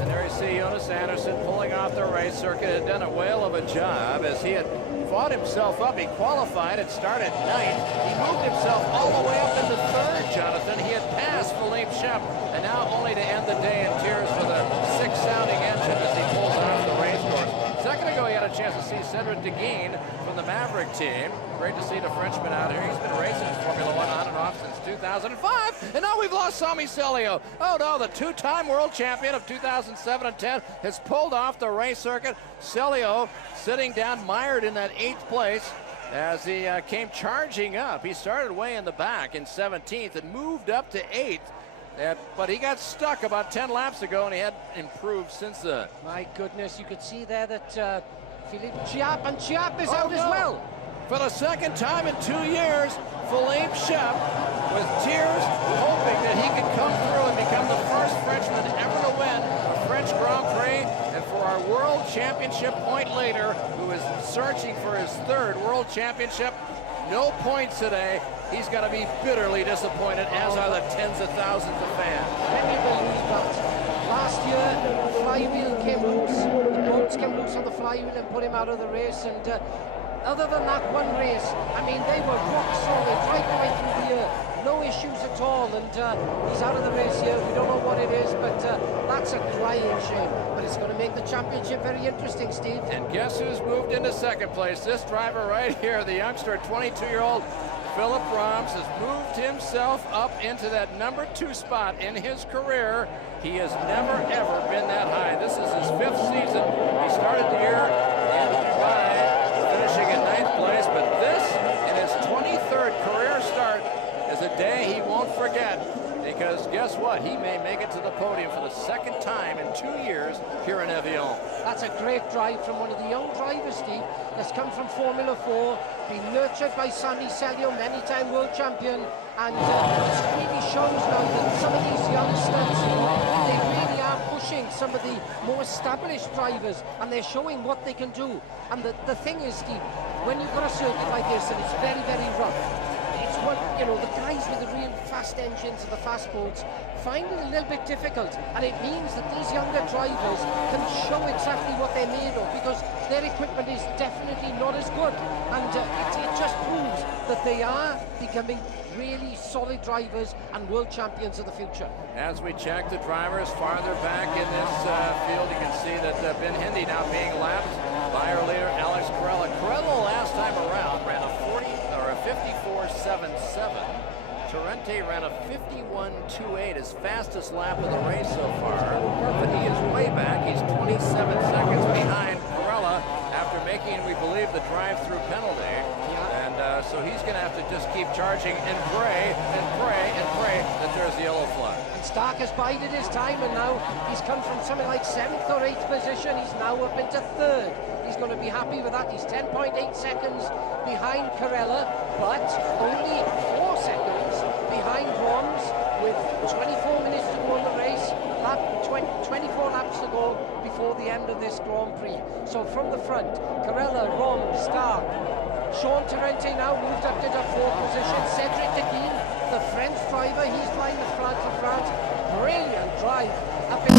And there you see Jonas Anderson pulling off the race circuit. Had done a whale of a job as he had fought himself up. He qualified and started 9th. He moved himself all the way up into 3rd, Jonathan. He had passed Philippe Shap, and now only to end the day in tears with a 6-sounding engine as he pulls off the race course. A second ago, he had a chance to see Cedric Deguine from the Maverick team. Great to see the Frenchman out here. He's been racing in Formula 1 on and off since 2005, and now we've lost Sammy Selio. Oh no, the two-time world champion of 2007 and 10 has pulled off the race circuit. Selio sitting down, mired in that 8th place as he came charging up. He started way in the back in 17th and moved up to 8th. But he got stuck about 10 laps ago, and he had improved since then. My goodness, you could see there that Philippe Shap, and Shap is out as well. For the second time in 2 years, Philippe Shap, with tears, hoping that he could come through and become the first Frenchman ever to win a French Grand Prix, and for our World Championship point leader, who is searching for his 3rd World Championship. No points today. He's got to be bitterly disappointed, as are the tens of thousands of fans. Can you believe that? Last year, the flywheel came loose, the bolts came loose on the flywheel and put him out of the race, and other than that one race, I mean, they were rock solid right the way through the year. No issues at all, and he's out of the race here. We don't know what it is, but that's a crying shame. But it's going to make the championship very interesting, Steve. And guess who's moved into 2nd place? This driver right here, the youngster, 22-year-old Philip Rams, has moved himself up into that number 2 spot in his career. He has never, ever been that high. This is his 5th season. He started the year in Dubai, finishing in 9th place, but this, in his 23rd career start, is a day he won't forget, because guess what? He may make it to the podium for the 2nd time in 2 years here in EVIAN. That's a great drive from one of the young drivers, Steve, that's come from Formula 4, been nurtured by Sammy Selio, many-time world champion, and it really shows now that some of these youngsters, they really are pushing some of the more established drivers, and they're showing what they can do. And the thing is, Steve, when you've got a circuit like this and it's very, very rough, it's what, you know, the guys with the real fast engines and the fast boats find it a little bit difficult, and it means that these younger drivers can show exactly what they're made of, because their equipment is definitely not as good, and it just proves that they are becoming really solid drivers and world champions of the future. As we check the drivers farther back in this field, you can see that Ben Hindi now being lapped by our leader Alex Corolla. Corolla last time around ran a 54.77. Torrente ran a 51.28, his fastest lap of the race so far, but he is way back. He's 27 seconds behind Corolla after making, we believe, the drive-through penalty. And so he's going to have to just keep charging and pray and pray and pray that there's the yellow flag. And Stark has bided his time, and now he's come from something like 7th or 8th position. He's now up into 3rd. He's going to be happy with that. He's 10.8 seconds behind Corolla, but only 4 seconds behind Roms, with 24 minutes to go in the race. 24 laps to go before the end of this Grand Prix. So from the front, Corolla, Rom, Stark, Sean Torrente now moved up to the 4th position. Cedric Deguine, the French driver, he's flying the flag for France. Brilliant drive up in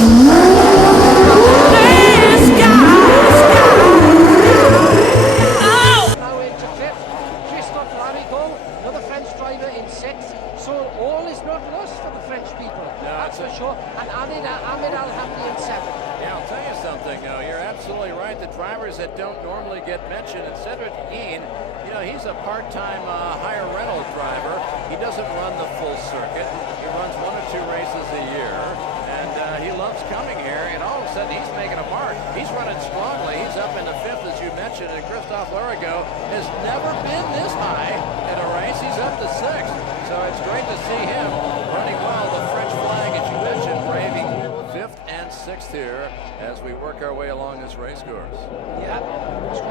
now into 5th. Christophe Larigot, another French driver in 6th. So all is not lost for the French people, that's for sure. And Ahmed Al-Hamdi in 7th. Yeah, I'll tell you something, you're absolutely right. The drivers that don't normally get mentioned, and Cedric Deguine, you know, he's a part-time hire rental driver. He doesn't run the full circuit. He runs 1 or 2 races a year, and he loves coming here, and all of a sudden he's making a mark. He's running strongly. He's up in the 5th, as you mentioned, and Christophe Larigot has never been this high in a race. He's up to 6th, so it's great to see him running well. The French flag, as you mentioned, braving 5th and 6th here as we work our way along this race course. Yeah, 23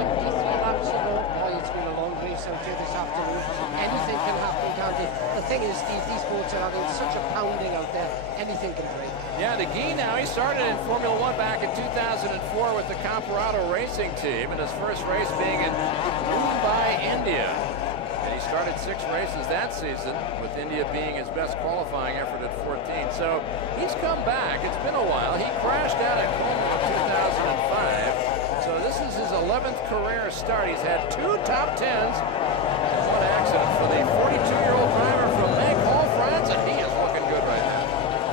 laps to go. Boy, it's been a long race out here this afternoon. Anything can happen, can't it? The thing is, Steve, these boats are having such a pounding out there, anything can break. Yeah, Deguine now, he started in Formula 1 back in 2004 with the Comparado Racing Team, and his first race being in Mumbai, India. And he started 6 races that season, with India being his best qualifying effort at 14. So he's come back. It's been a while. He crashed out at Corolla in 2005. So this is his 11th career start. He's had 2 top 10s and 1 accident for the 42-year-old driver from Hall, France, and he is looking good right now.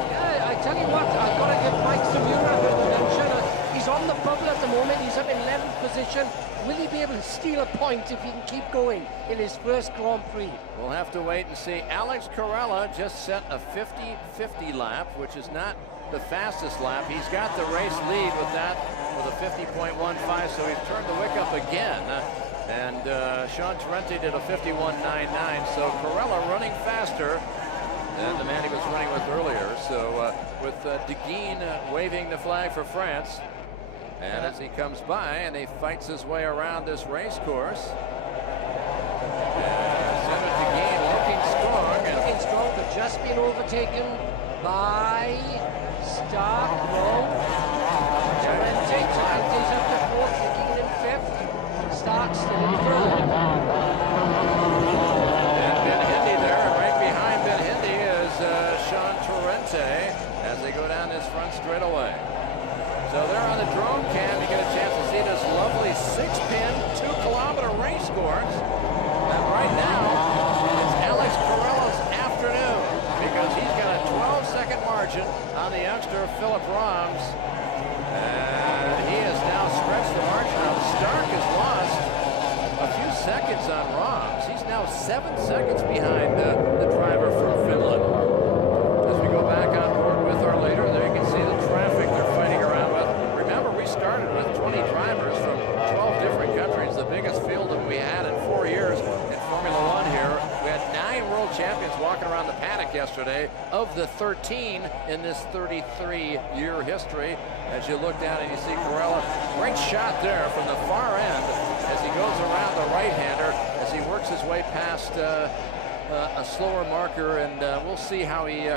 Yeah, I tell you what, I've got to give Mike Samura a mention. He's on the bubble at the moment. He's up in 11th position. Will he be able to steal a point if he can keep going in his first Grand Prix? We'll have to wait and see. Alex Corolla just set a 50-50 lap, which is not the fastest lap. He's got the race lead with that, with a 50.15, so he's turned the wick up again. And Sean Torrente did a 51.99, so Corolla running faster than the man he was running with earlier. So with Deguine waving the flag for France, and as he comes by and he fights his way around this race course, Cedric Deguine looking strong. Looking strong, but just been overtaken by Stark. Torrente's up to 4th, Deguine in 5th, Stark still in 3rd. And Ben Hindi there, and right behind Ben Hindi is Sean Torrente as they go down this front straightaway. So they're on the drone cam. You get a chance to see this lovely 6-pin, 2-kilometer race course. And right now, it's Alex Corolla's afternoon because he's got a 12-second margin on the youngster Philippe Roms. And he has now stretched the margin out. Stark has lost a few seconds on Roms. He's now 7 seconds behind the driver from Finland. As we go back on board with our leader, there you can see the traffic they're fighting around. We started with 20 drivers from 12 different countries, the biggest field that we had in 4 years in Formula 1 here. We had 9 world champions walking around the paddock yesterday, of the 13 in this 33-year history. As you look down and you see Corolla, great shot there from the far end as he goes around the right-hander, as he works his way past a slower marker, and we'll see how he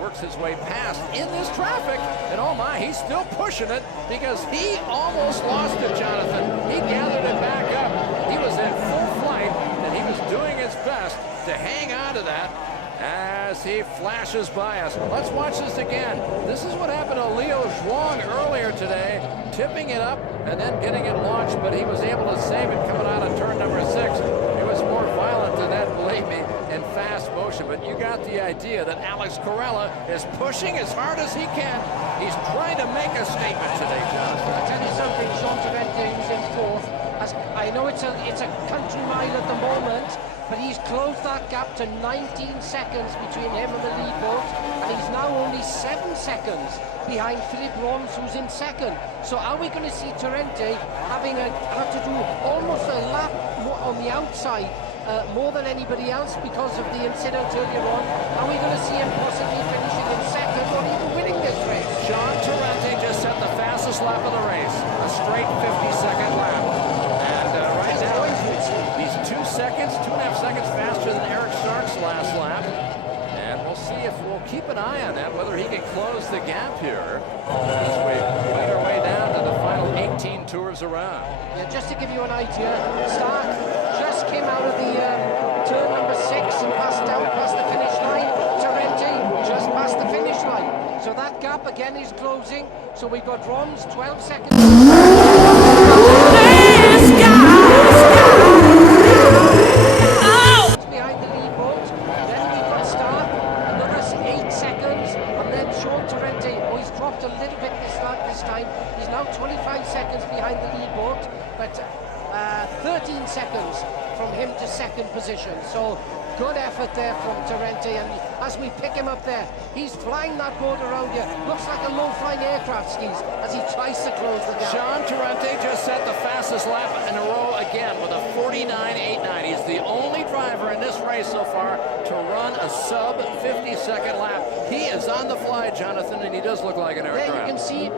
works his way past in this traffic. And oh my, he's still pushing it because he almost lost it, Jonathan. He gathered it back up. He was in full flight, and he was doing his best to hang on to that as he flashes by us. Let's watch this again. This is what happened to Leo Zhuang earlier today, tipping it up and then getting it launched, but he was able to save it coming out of turn number 6. It was more violent than that, believe me, in fast motion, but you got the idea that Alex Corolla is pushing as hard as he can. He's trying to make a statement today, Jonathan. I'll tell you something, Sean Torrente is in 4th. I know it's a country mile at the moment, but he's closed that gap to 19 seconds between him and the lead boat, and he's now only 7 seconds behind Philippe Shap, who's in second. So are we going to see Torrente having had to do almost a lap on the outside more than anybody else because of the incident earlier on? Are we going to see him possibly finishing in second or even winning this race? Sean Torrente just set the fastest lap of the race, a straight 50-second lap. And right now, he's 2 seconds, 2.5 seconds faster than Eric Stark's last lap. And we'll see if we'll keep an eye on that, whether he can close the gap here as we wait our way down to the final 18 tours around. Yeah, just to give you an idea, Stark just came out of the turn number 6 and passed down past the finish line. Torrente just past the finish line. So that gap again is closing. So we've got Roms 12 seconds. Behind the lead boat. Then we've got Stark, another 8 seconds. And then Sean Torrente, he's dropped a little bit this time. He's now 25 seconds behind the lead boat, but 13 seconds from him to second position. So good effort there from Torrente, and as we pick him up there, he's flying that boat around here. Looks like a low-flying aircraft, skis, as he tries to close the gap. Sean Torrente just set the fastest lap in a row again with a 49.89. He's the only driver in this race so far to run a sub 50-second lap. He is on the fly, Jonathan, and he does look like an aircraft. There you can see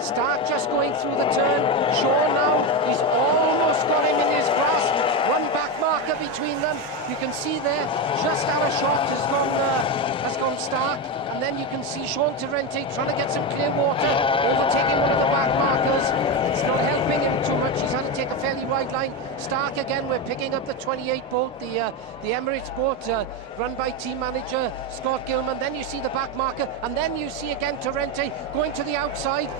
Stark just going through the turn. Sean now, he's almost got him in his grasp. One back marker between them. You can see there, just out of shot has gone Stark. And then you can see Sean Torrente trying to get some clear water, overtaking one of the back markers. It's not helping him too much. He's had to take a fairly wide line. Stark again, we're picking up the 28 boat, the Emirates boat, run by team manager Scott Gilman. Then you see the back marker, and then you see again Torrente going to the outside.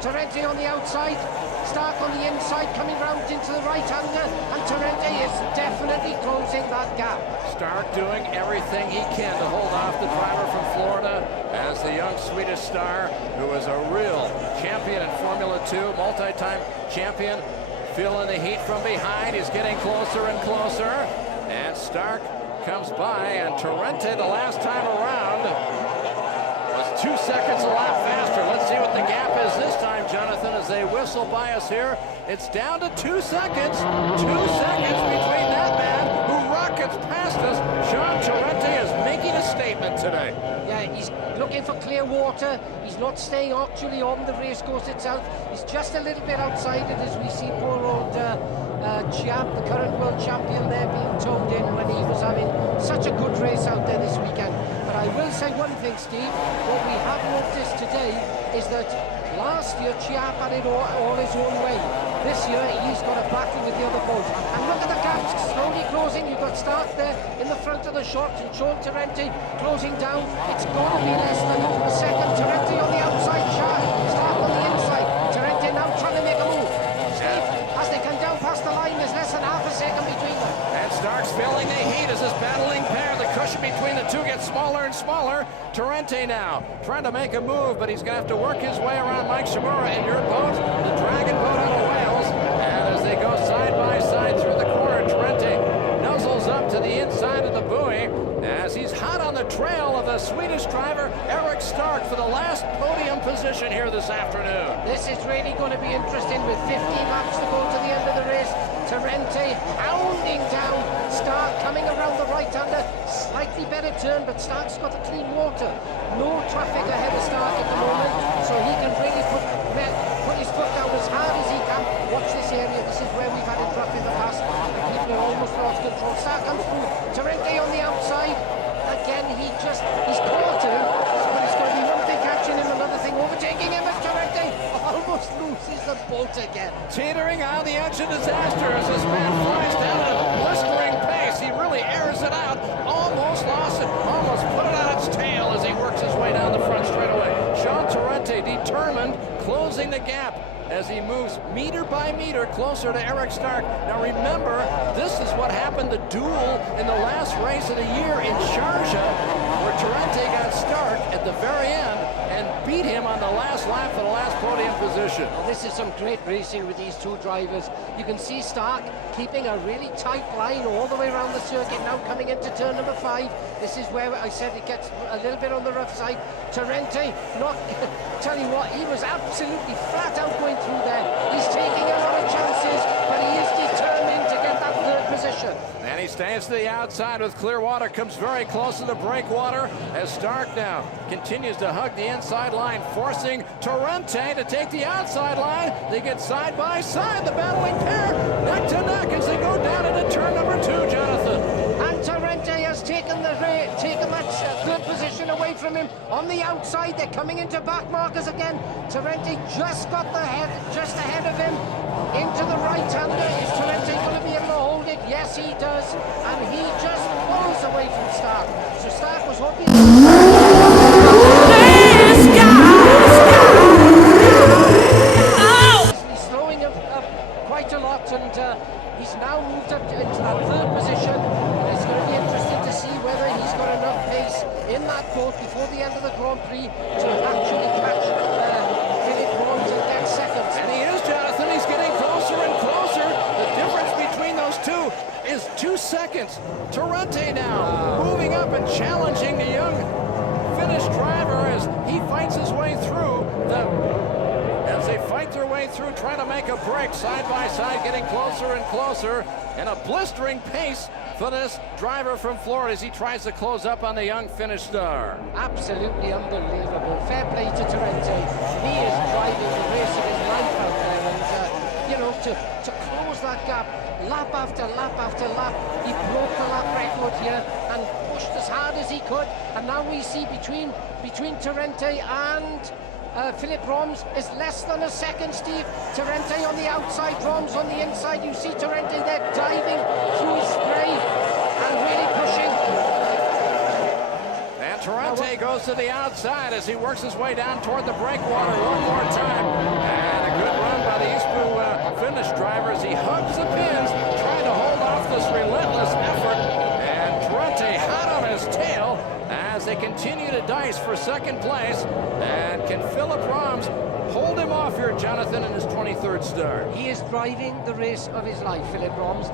Torrente on the outside, Stark on the inside, coming round into the right-hander, and Torrente is definitely closing that gap. Stark doing everything he can to hold off the driver from Florida as the young Swedish star, who is a real champion in Formula 2, multi-time champion, feeling the heat from behind. He's getting closer and closer, and Stark comes by, and Torrente the last time around was 2 seconds a lap faster. Let's see what the gap is this time, Jonathan, as they whistle by us here. It's down to 2 seconds. 2 seconds between that man who rockets past us. Sean Torrente is making a statement today. Yeah, he's looking for clear water. He's not staying actually on the racecourse itself. He's just a little bit outside it as we see poor old Shap, the current world champion there, being towed in when he was having such a good race out there this weekend. But I will say one thing, Steve, what we have noticed today is that last year Shap had it all his own way. This year he's got a battle with the other boat. And look at the gaps slowly closing. You've got Stark there in the front of the shot, and Sean Torrente closing down. It's got to be less than a second. Torrente on the outside, Stark on the inside. Torrente now trying to make a move. Steve, as they come down past the line, there's less than half a second between them. And Stark's feeling the heat as this battling pair. The cushion between the two gets smaller and smaller. Torrente now trying to make a move, but he's going to have to work his way around Mike Shimura in your boat, the Dragon boat out of Wales. And as they go side by side through the corner, Torrente nuzzles up to the inside of the buoy as he's hot on the trail of the Swedish driver Eric Stark for the last podium position here this afternoon. This is really going to be interesting with 15 laps to go to the end of the race. Torrente hounding down Stark, coming around the right-hander, slightly better turn, but Stark's got the clean water. No traffic ahead of Stark at the moment, so he can really put his foot down as hard as he can. Watch this area, this is where we've had it rough in the past. People are almost lost control. Stark comes through, Torrente on the outside. Again, he's caught him, but it's going to be one thing catching him, another thing overtaking him, as Torrente almost loses the boat again. Teetering on the edge of disaster as this man flies down at a blistering pace. He really airs it out, almost lost it, almost put it on its tail as he works his way down the front straightaway. Sean Torrente determined, closing the gap as he moves meter by meter closer to Eric Stark. Now remember, this is what happened, the duel in the last race of the year in Sharjah, where Torrente got Stark at the very end, and beat him on the last lap for the last podium position. Well, this is some great racing with these two drivers. You can see Stark keeping a really tight line all the way around the circuit, now coming into turn number 5. This is where I said it gets a little bit on the rough side. Torrente, not tell you what, he was absolutely flat out going through there. He's taking a lot of chances, but he is determined to get that 3rd position. And he stays to the outside with Clearwater, comes very close to the breakwater as Stark now continues to hug the inside line, forcing Torrente to take the outside line. They get side by side, the battling pair, neck to neck as they go down into turn number 2, Jonathan. And Torrente has taken that 3rd position away from him on the outside. They're coming into back markers again. Torrente just got just ahead of him into the right-hander. Is Torrente going to be able to hold it? Yes, he does. And he just pulls away from Stark. So Stark was hoping... He's slowing him up quite a lot, and he's now moved up into that 3rd position. It's going to be interesting to see whether he's got enough pace in that boat before the end of the Grand Prix to actually catch Philippe Shap and get seconds. And he is, Jonathan. He's getting closer and closer. The difference between those two is 2 seconds. Torrente now moving up and challenging the young Finnish driver as he fights his way through as they fight their way through, trying to make a break side by side, getting closer and closer, and a blistering pace for this driver from Florida as he tries to close up on the young Finnish star. Absolutely unbelievable. Fair play to Torrente. He is driving the race of his life out there, and you know, to close that gap lap after lap after lap. He broke the lap record here and pushed as hard as he could, and now we see between Torrente and Philippe Shap is less than a second, Steve. Torrente on the outside, Shap on the inside. You see Torrente there diving through his spray and really pushing. And Torrente goes to the outside as he works his way down toward the breakwater one more time. And a good run by the Eastbourne Finnish driver as he hugs the pins, trying to hold off this relentless effort. And Torrente hot on his tail as they continue to dice for second place. And can Philippe Shap hold him off here, Jonathan, in his 23rd start? He is driving the race of his life, Philippe Shap.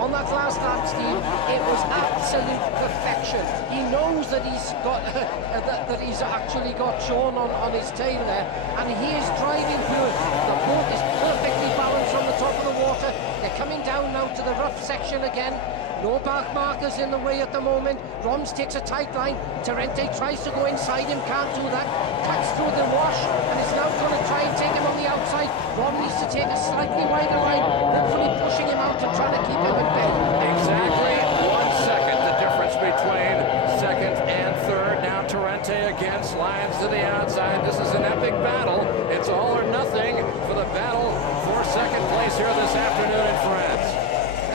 On that last lap, Steve, it was absolute perfection. He knows that he's got that he's actually got Chaine on his tail there, and he is driving good. The boat is perfectly balanced on the top of the water. They're coming down now to the rough section again. No back markers in the way at the moment. Shap takes a tight line. Torrente tries to go inside him, can't do that. Cuts through the wash and is now going to try and take him on the outside. Shap needs to take a slightly wider line, hopefully pushing him out and trying to keep him in bed. Exactly 1 second, the difference between second and third. Now Torrente again slides to the outside. This is an epic battle. It's all or nothing for the battle for second place here this afternoon in France.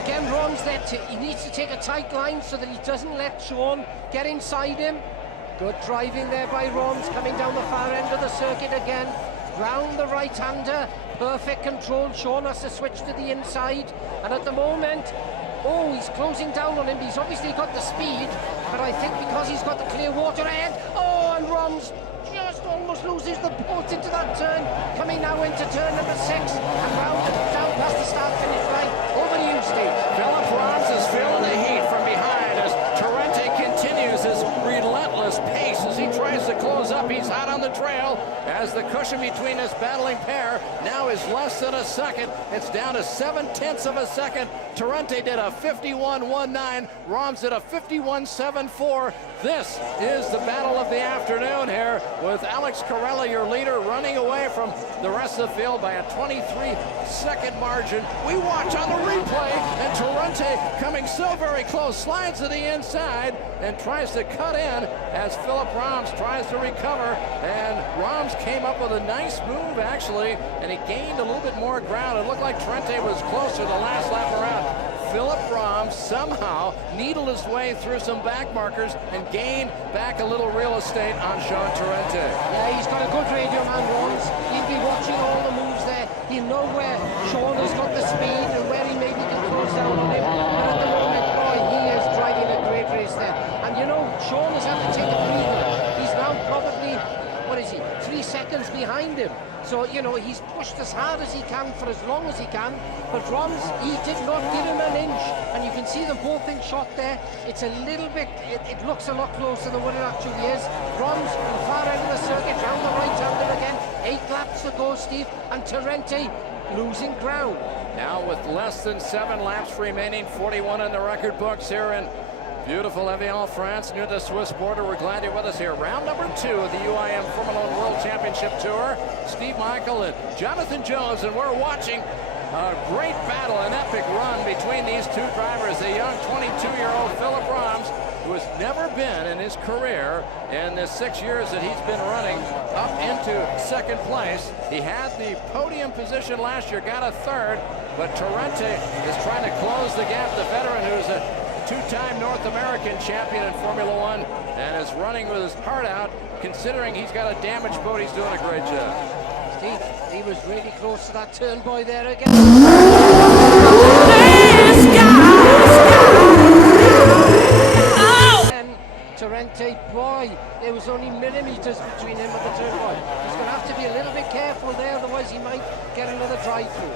Again, Shap's there. He needs to take a tight line so that he doesn't let Chaine get inside him. Good driving there by Shap, coming down the far end of the circuit again. Round the right-hander, perfect control. Chaine has to switch to the inside, and at the moment, oh, he's closing down on him. He's obviously got the speed, but I think because he's got the clear water ahead, oh, and Shap just almost loses the boat into that turn, coming now into turn number 6, and round down past the start-finish line. Over to you, Steve. Philippe Shap is feeling the heat from behind as Torrente continues his relentless pace as he tries to close up. He's hot on the trail as the cushion between this battling pair now is less than a second. It's down to 0.7 of a second. Torrente did a 51.19. Shap did a 51.74. This is the battle of the afternoon here, with Alex Corolla, your leader, running away from the rest of the field by a 23-second margin. We watch on the replay, and Torrente coming so very close, slides to the inside and tries to cut in as Philippe Shap tries to recover. And Shap came up with a nice move, actually, and he gained a little bit more ground. It looked like Torrente was closer the last lap around. Philippe Shap somehow needled his way through some back markers and gained back a little real estate on Sean Torrente. Yeah, he's got a good radio man, Shap. He'll be watching all the moves there. He'll know where Chaine has got the speed and where he maybe can close down on him. But at the moment, boy, he is driving a great race there. And you know, Chaine has had to take a breather. He's now probably, what is he, seconds behind him. So, you know, he's pushed as hard as he can for as long as he can, but Roms, he did not give him an inch, and you can see them both in shot there. It's a little bit, it looks a lot closer than what it actually is. Roms, on the far end of the circuit, round the right-hander again, 8 laps to go, Steve, and Torrente losing ground. Now with less than 7 laps remaining, 41 in the record books here in beautiful EVIAN, France, near the Swiss border. We're glad you're with us here. Round number 2 of the UIM Formula 1 World Championship Tour. Steve Michael and Jonathan Jones, and we're watching a great battle, an epic run between these two drivers. The young 22-year-old Philippe Roms, who has never been in his career in the 6 years that he's been running up into second place. He had the podium position last year, got a third, but Torrente is trying to close the gap. The veteran, who's a two-time North American champion in Formula 1 and is running with his heart out. Considering he's got a damaged boat, he's doing a great job. Steve, he was really close to that turn boy there again. Torrente, boy, there was only millimeters between him and the turn boy. He's going to have to be a little bit careful there, otherwise he might get another drive-through.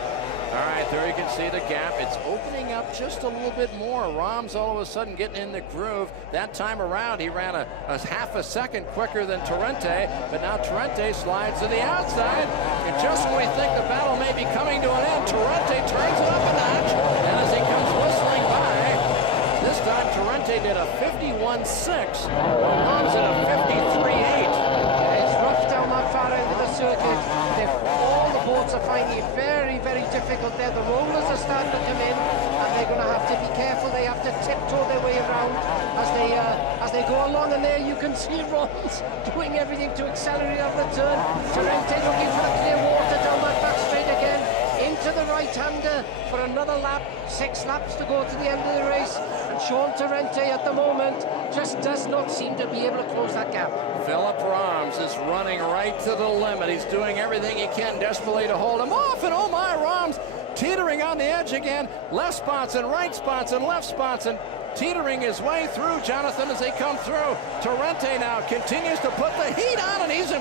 All right, there you can see the gap. It's opening up just a little bit more. Roms all of a sudden getting in the groove. That time around, he ran a half a second quicker than Torrente, but now Torrente slides to the outside. And just when we think the battle may be coming to an end, Torrente turns it up a notch, and as he comes whistling by, this time Torrente did a 51.6, while Roms did a 53.8. It's rough down that far end of the circuit. All the boats are finding it very, very difficult there. The rollers are starting to come in, and they're going to have to be careful. They have to tiptoe their way around as they go along. And there you can see Roms doing everything to accelerate up the turn. Torrente looking for the clear water down that back straight again. Into the right-hander for another lap. 6 laps to go to the end of the race. And Sean Torrente at the moment just does not seem to be able to close that gap. Philippe Roms is running right to the limit. He's doing everything he can desperately to hold him off, and oh my, Roms teetering on the edge again. Left spots and right spots and left spots, and teetering his way through, Jonathan, as they come through. Torrente now continues to put the heat on, and he's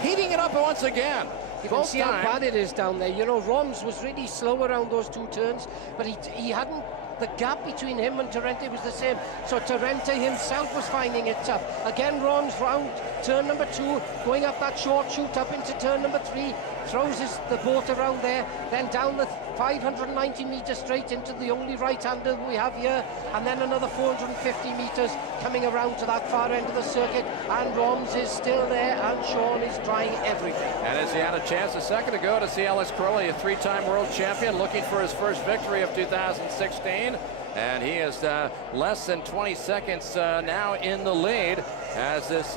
heating it up once again. You can see how bad it is down there. You know, Roms was really slow around those 2 turns, but he hadn't. The gap between him and Torrente was the same. So Torrente himself was finding it tough. Again, Roms round turn number 2, going up that short chute up into turn number 3, throws the boat around there, then down the 590 meters straight into the only right-hander we have here, and then another 450 meters coming around to that far end of the circuit, and Roms is still there, and Sean is trying everything. And as he had a chance a second ago to see Alex Corolla, a 3-time world champion, looking for his first victory of 2016. And he is less than 20 seconds now in the lead as this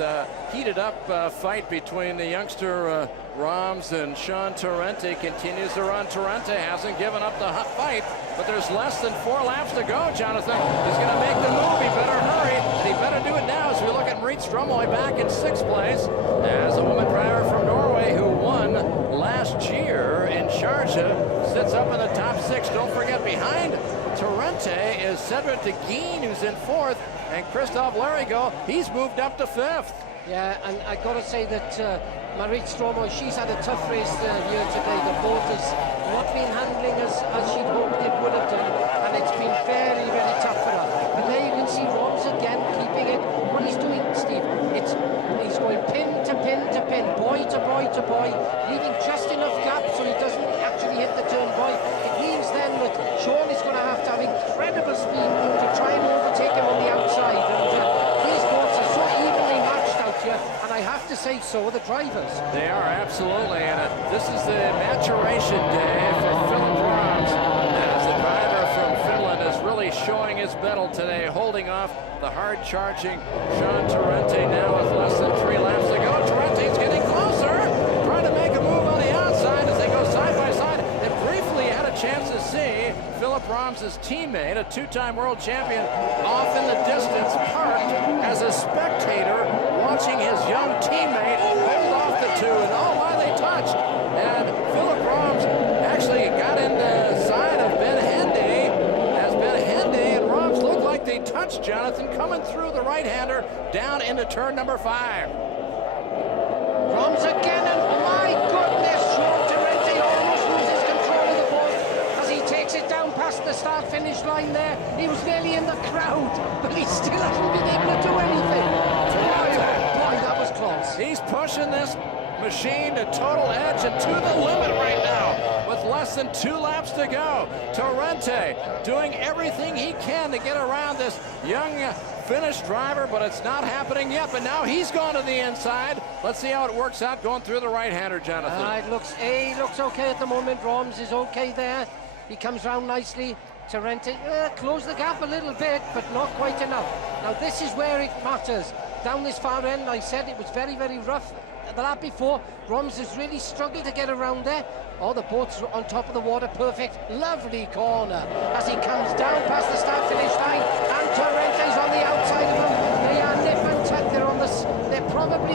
heated up fight between the youngster Roms and Sean Torrente continues to run. Torrente hasn't given up the fight, but there's less than 4 laps to go, Jonathan. He's going to make the move. He better hurry, and he better do it now as we look at Marit Stromoy back in 6th place as a woman driver from Norway who won last year in Sharjah sits up in the top 6. Don't forget, behind Torrente is Cedric de Guin, who's in 4th, and Christophe Larigo, he's moved up to 5th. Yeah, and I got to say that Marit Stromoy, she's had a tough race here today. The boat has not been handling as she'd hoped it would have done, and it's been very, very tough for her. But there you can see Roms again keeping it. What he's doing, Steve, he's going pin to pin to pin, boy to boy to boy, leaving just enough gap so he doesn't actually hit the turn boy. It means then that Sean is going to have incredible speed to try and overtake him on the outside. And these boats are so evenly matched out here, and I have to say so are the drivers. They are, absolutely, and this is the maturation day for Philippe Roms, as the driver from Finland is really showing his mettle today, holding off the hard-charging Sean Torrente now with less than 3 laps to go. Torrente's getting closer, trying to make a move on the outside as they go side by side, and briefly had a chance to see Philippe Roms' teammate, a 2-time world champion, off in the distance, parked as a spectator, watching his young teammate hold off the 2, and oh my, they touched. And Philippe Roms actually got in the side of Ben Henday, as Ben Henday and Roms looked like they touched, Jonathan, coming through the right-hander down into turn number 5. Roms again, and line there. He was nearly in the crowd, but he still hasn't been able to do anything. Boy, that was close. He's pushing this machine to total edge and to the limit right now with less than 2 laps to go. Torrente doing everything he can to get around this young Finnish driver, but it's not happening yet. But now he's gone to the inside. Let's see how it works out going through the right-hander, Jonathan. It looks okay at the moment. Roms is okay there. He comes round nicely. Torrente closed the gap a little bit, but not quite enough. Now this is where it matters. Down this far end, I said it was very, very rough. The lap before, Roms has really struggled to get around there. Oh, the boat's on top of the water, perfect. Lovely corner as he comes down past the start-finish line, and Torrente's on the outside of him. They are nip and tuck. They're on the... They're probably...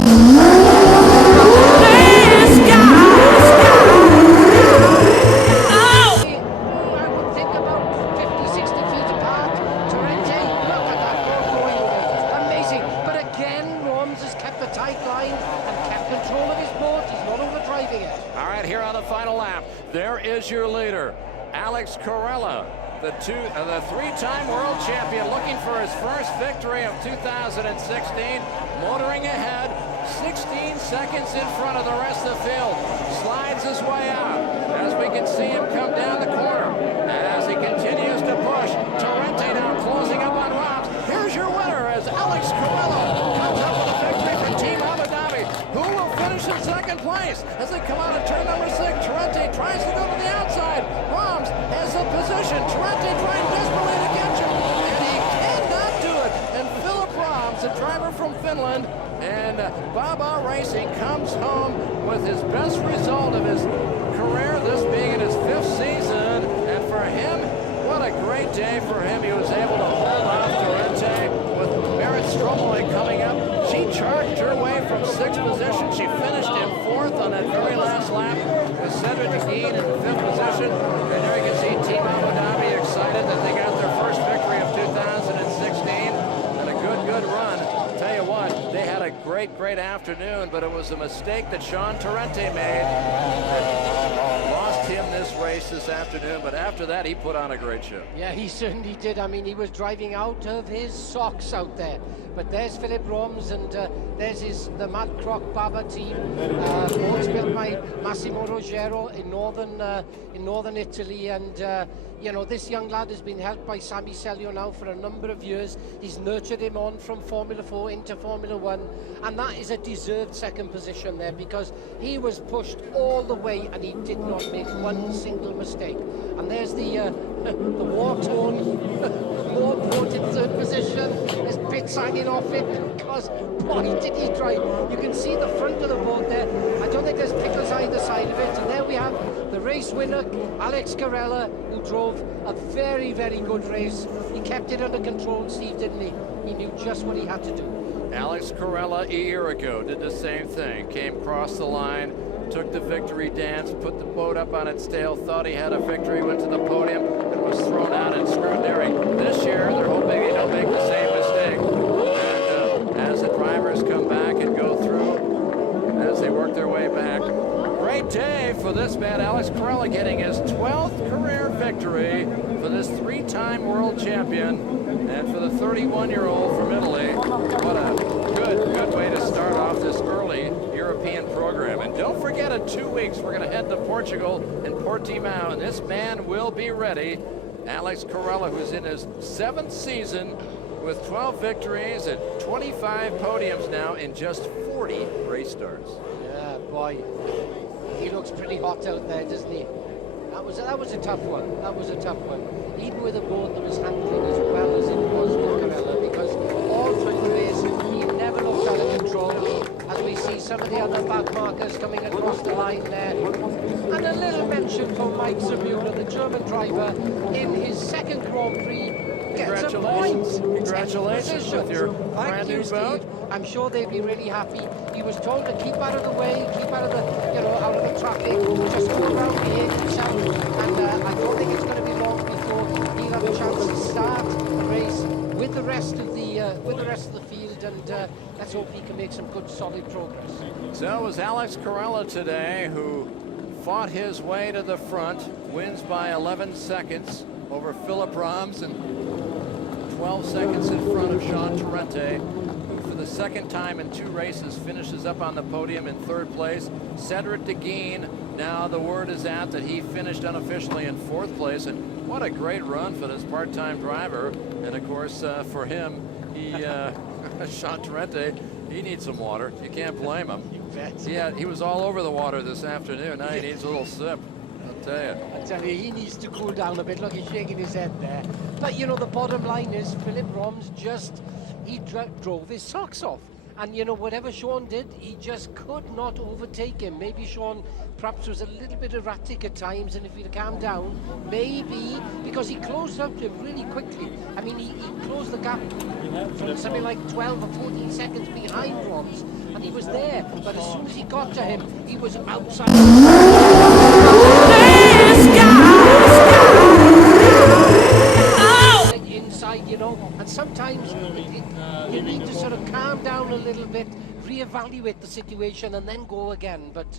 I would think about 50, 60 feet apart. Torrente, look at that boat going away. Amazing. But again, Roms has kept the tight line and kept control of his boat. He's not overdriving it. All right, here on the final lap, there is your leader, Alex Corolla, the three-time world champion, looking for his first victory of 2016, motoring ahead, 16 seconds in front of the rest of the field, slides his way out, as we can see him come down the corner, and as he continues to push, Torrente now closing up on Roms. Here's your winner as Alex Corolla comes up with a victory for Team Abu Dhabi, who will finish in second place as they come out of turn number 6. Torrente tries to go to the outside. Roms has a position. Torrente trying desperately to catch him, and he cannot do it. And Philippe Roms, the driver from Finland, and Baba Racing comes home with his best result of his career, this being in his 5th season. And for him, what a great day for him. He was able to hold off Torrente with Merit Stromoy coming up. She charged her way from 6th position. She finished in 4th on that very last lap with Cedric Deguine in 5th position. And there you can see Team Abu Dhabi excited that they got their first victory of 2016 and a good run. Tell you what, they had a great afternoon, but it was a mistake that Sean Torrente made that lost him this race this afternoon. But after that, he put on a great show. Yeah, he certainly did. I mean, he was driving out of his socks out there. But there's Philippe Roms, and there's the Mad Croc Baba team. Boats built by Massimo Rogero in northern Italy, and you know, this young lad has been helped by Sami Celio now for a number of years. He's nurtured him on from Formula 4 into Formula 1, and that is a deserved second position there, because he was pushed all the way and he did not make one single mistake. And there's the war-torn boat in 3rd position. There's bits hanging off it because, boy, did he drive. You can see the front of the boat there. I don't think there's pickles either side of it. And there we have the race winner, Alex Corolla, who drove a very good race. He kept it under control, Steve, didn't he? He knew just what he had to do. Alex Corolla a year ago did the same thing. Came across the line, took the victory dance, put the boat up on its tail, thought he had a victory, went to the podium, and was thrown out in scrutineering. This year, they're hoping they don't make the same mistake. And as the drivers come back and go through, as they work their way back, great day for this man, Alex Corolla, getting his 12th career victory for this 3-time world champion, and for the 31-year-old from Italy. What a good way to start off this early European program. And don't forget, in 2 weeks, we're going to head to Portugal and Portimao, and this man will be ready. Alex Corolla, who's in his 7th season with 12 victories and 25 podiums now in just 40 race starts. Yeah, boy, he looks pretty hot out there, doesn't he? That was a tough one. That was a tough one. Even with a boat that was handling as well as it was for Corolla, because all through the race, he never looked out of control. As we see some of the other back markers coming across the line there. And a little mention for Mike Zamula, the German driver, in his 2nd Grand Prix. Congratulations with your brand new boat. I'm sure they'd be really happy. He was told to keep out of the way, keep out of the, out of the traffic, just go around behave himself. And I don't think it's going to be long before he'll have a chance to start the race with the rest of the field. And let's hope he can make some good, solid progress. So it was Alex Corolla today who fought his way to the front, wins by 11 seconds. over Philippe Rams and 12 seconds in front of Jean Torrente, who for the second time in 2 races finishes up on the podium in 3rd place. Cedric Deguine, now the word is out that he finished unofficially in 4th place, and what a great run for this part-time driver. And of course, for him, he, Jean Torrente, he needs some water. You can't blame him. Yeah, he was all over the water this afternoon. Now he needs a little sip. I'll tell you. I tell you, he needs to cool down a bit. Look, he's shaking his head there. But you know, the bottom line is Philippe Rams he drove his socks off. And you know, whatever Sean did, he just could not overtake him. Maybe Sean perhaps was a little bit erratic at times, and if he'd calmed down, maybe, because he closed up to him really quickly. I mean, he closed the gap from something like 12 or 14 seconds behind Rams, and he was there. But as soon as he got to him, he was outside. Inside, you know, and sometimes you need to sort of calm down a little bit, reevaluate the situation, and then go again. But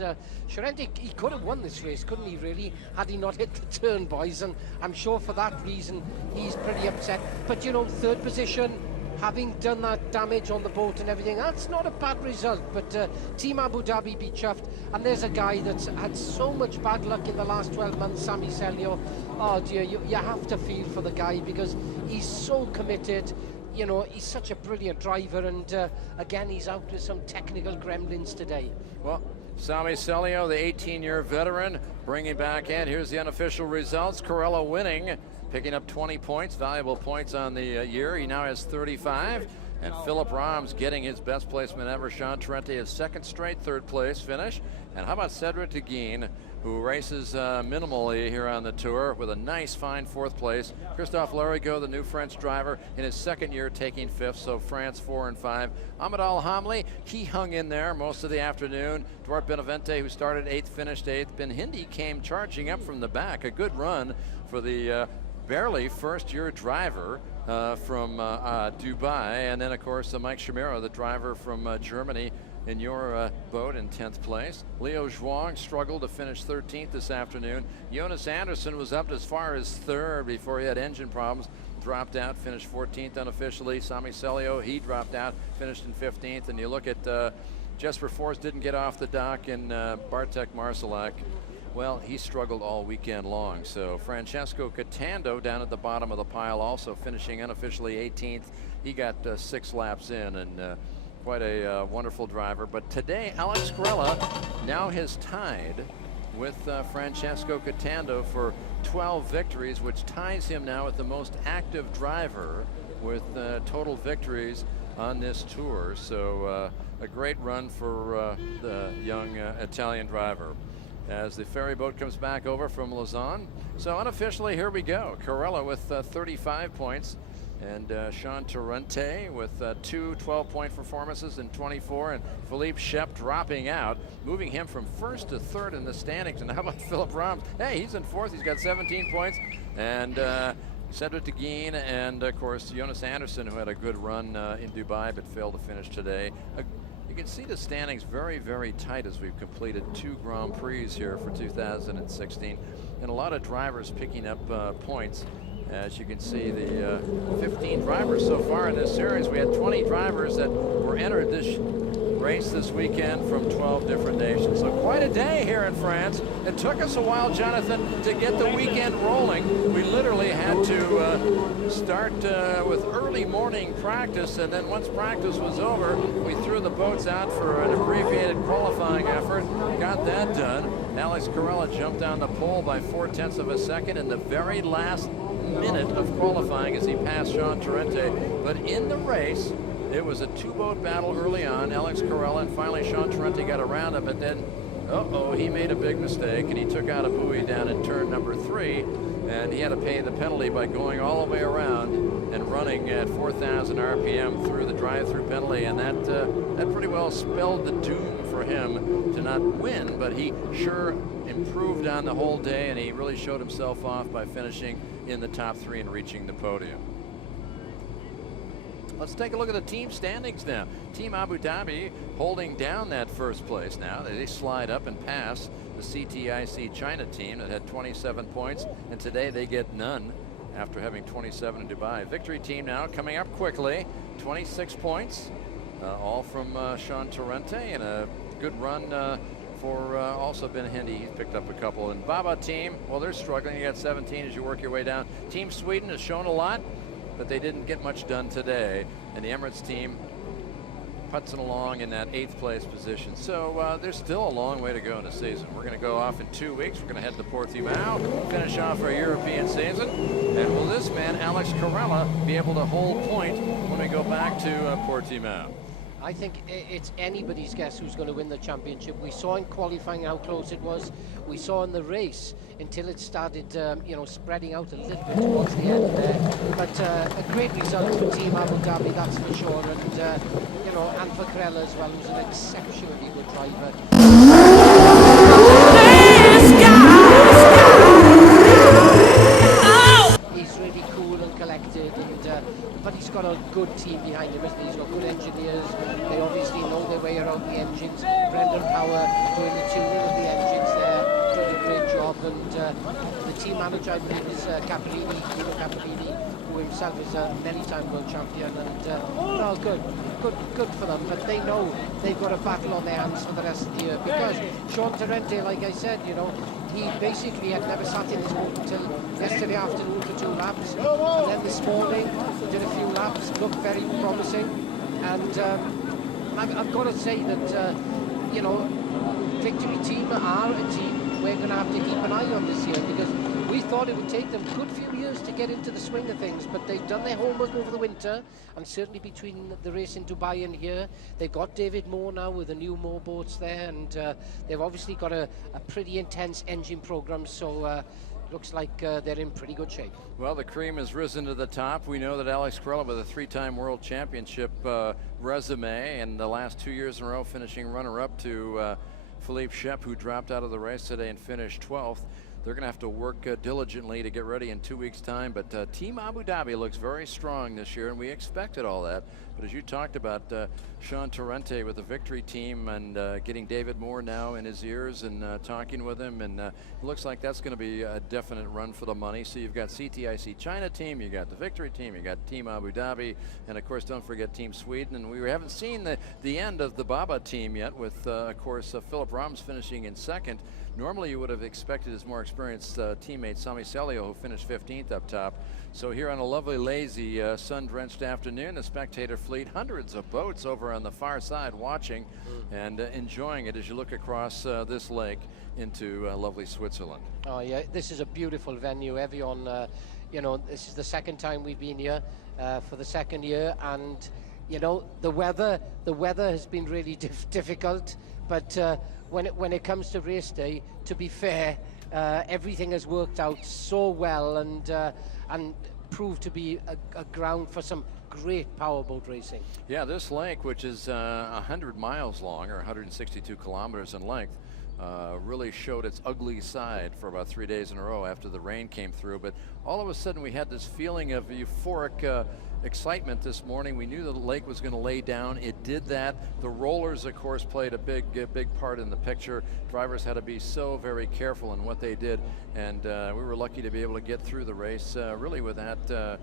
Torrente, he could have won this race, couldn't he, really, had he not hit the turn, boys? And I'm sure for that reason he's pretty upset. But you know, 3rd position, having done that damage on the boat and everything, that's not a bad result. But Team Abu Dhabi be chuffed. And there's a guy that's had so much bad luck in the last 12 months, Sami Celio. Oh dear, you have to feel for the guy, because he's so committed. You know, he's such a brilliant driver, and again, he's out with some technical gremlins today. Well, Sami Celio, the 18-year veteran, bringing back in. Here's the unofficial results. Corolla winning, picking up 20 points, valuable points on the year. He now has 35. And Philippe Rams getting his best placement ever. Jean Torrente, his 2nd straight 3rd place finish. And how about Cedric Deguine, who races minimally here on the tour with a nice, fine 4th place. Christophe Larigot, the new French driver, in his 2nd year taking 5th, so France 4 and 5. Ahmed Al-Hamli, he hung in there most of the afternoon. Duarte Benavente, who started 8th, finished 8th. Ben Hindi came charging up from the back. A good run for the barely 1st-year driver from Dubai. And then, of course, Mike Shimero, the driver from Germany, in your boat in 10th place. Leo Zhuang struggled to finish 13th this afternoon. Jonas Anderson was up as far as 3rd before he had engine problems. Dropped out, finished 14th unofficially. Sami Celio, he dropped out, finished in 15th. And you look at Jesper Forst didn't get off the dock, and Bartek Marsalak, well, he struggled all weekend long. So Francesco Catando down at the bottom of the pile, also finishing unofficially 18th. He got 6 laps in, and quite a wonderful driver. But today, Alex Corolla now has tied with Francesco Catando for 12 victories, which ties him now with the most active driver with total victories on this tour. So a great run for the young Italian driver. As the ferry boat comes back over from Lausanne. So unofficially, here we go. Corolla with 35 points. And Jean Torrente with 2 12-point performances in 24, and Philippe Shap dropping out, moving him from 1st to 3rd in the standings. And how about Philippe Rams? Hey, he's in 4th. He's got 17 points. And Cedric Deguine, and of course Jonas Anderson, who had a good run in Dubai but failed to finish today. You can see the standings very, very tight as we've completed 2 Grand Prix here for 2016, and a lot of drivers picking up points. As you can see, the 15 drivers so far in this series. We had 20 drivers that were entered this race this weekend from 12 different nations. So quite a day here in France. It took us a while, Jonathan, to get the weekend rolling. We literally had to start with early morning practice, and then once practice was over, we threw the boats out for an abbreviated qualifying effort. Got that done. Alex Corolla jumped on the pole by 0.4 of a second in the very last minute of qualifying as he passed Jean Torrente. But in the race, it was a 2-boat battle early on. Alex Corolla and finally Jean Torrente got around him, but then he made a big mistake, and he took out a buoy down in turn number 3, and he had to pay the penalty by going all the way around and running at 4,000 RPM through the drive-through penalty, and that pretty well spelled the doom for him to not win. But he sure improved on the whole day, and he really showed himself off by finishing in the top 3 and reaching the podium. Let's take a look at the team standings now. Team Abu Dhabi holding down that 1st place now. They slide up and pass the CTIC China team that had 27 points, and today they get none. after having 27 in Dubai. Victory team now coming up quickly, 26 points, all from Sean Torrente, and a good run for also Ben Hindi. He's picked up a couple. And Baba team, well, they're struggling. You got 17 as you work your way down. Team Sweden has shown a lot, but they didn't get much done today. And the Emirates team putzing along in that 8th place position. So there's still a long way to go in the season. We're going to go off in 2 weeks. We're going to head to Portimao, finish off our European season. And will this man, Alex Corolla, be able to hold point when we go back to Portimao? I think it's anybody's guess who's going to win the championship. We saw in qualifying how close it was. We saw in the race until it started, spreading out a little bit towards the end there. But a great result for Team Abu Dhabi, that's for sure. And for Corolla as well, who's an exceptionally good driver. He's really cool and collected, but he's got a good team behind him, isn't he? He's got good engineers. They obviously know their way around the engines. Brendan Power doing the tuning of the engines there, doing a great job. And the team manager, I believe, is Caperini, who himself is a many-time world champion. And good for them. But they know they've got a battle on their hands for the rest of the year, because Sean Torrente, like I said, he basically had never sat in his boat until yesterday afternoon for 2 laps, and then this morning did a few laps, looked very promising. And I've got to say that Victory team are a team we're going to have to keep an eye on this year, because we thought it would take them a good few years to get into the swing of things, but they've done their homework over the winter, and certainly between the race in Dubai and here, they've got David Moore now with the new Moore boats there, and they've obviously got a pretty intense engine program, so looks like they're in pretty good shape. Well, the cream has risen to the top. We know that Alex Corolla, with a 3-time world championship resume, and the last 2 years in a row finishing runner-up to Philippe Shap, who dropped out of the race today and finished 12th. They're going to have to work diligently to get ready in 2 weeks' time. But Team Abu Dhabi looks very strong this year, and we expected all that. But as you talked about, Sean Torrente with the Victory team, and getting David Moore now in his ears and talking with him, and it looks like that's going to be a definite run for the money. So you've got CTIC China team, you got the Victory team, you got Team Abu Dhabi, and of course don't forget Team Sweden. And we haven't seen the end of the Baba team yet, with of course Philip Rams finishing in 2nd. Normally you would have expected his more experienced teammate Sami Celio, who finished 15th up top. So here on a lovely, lazy, sun-drenched afternoon, the spectator fleet, hundreds of boats over on the far side watching and enjoying it as you look across this lake into lovely Switzerland. Oh yeah, this is a beautiful venue. Evian, this is the 2nd time we've been here for the 2nd year, and the weather has been really difficult, but when it comes to race day, to be fair, everything has worked out so well, and proved to be a ground for some great powerboat racing. Yeah, this lake, which is 100 miles long, or 162 kilometers in length, really showed its ugly side for about 3 days in a row after the rain came through. But all of a sudden we had this feeling of euphoric excitement this morning. We knew the lake was going to lay down. It did that. The rollers, of course, played a big part in the picture. Drivers had to be so very careful in what they did, and we were lucky to be able to get through the race really without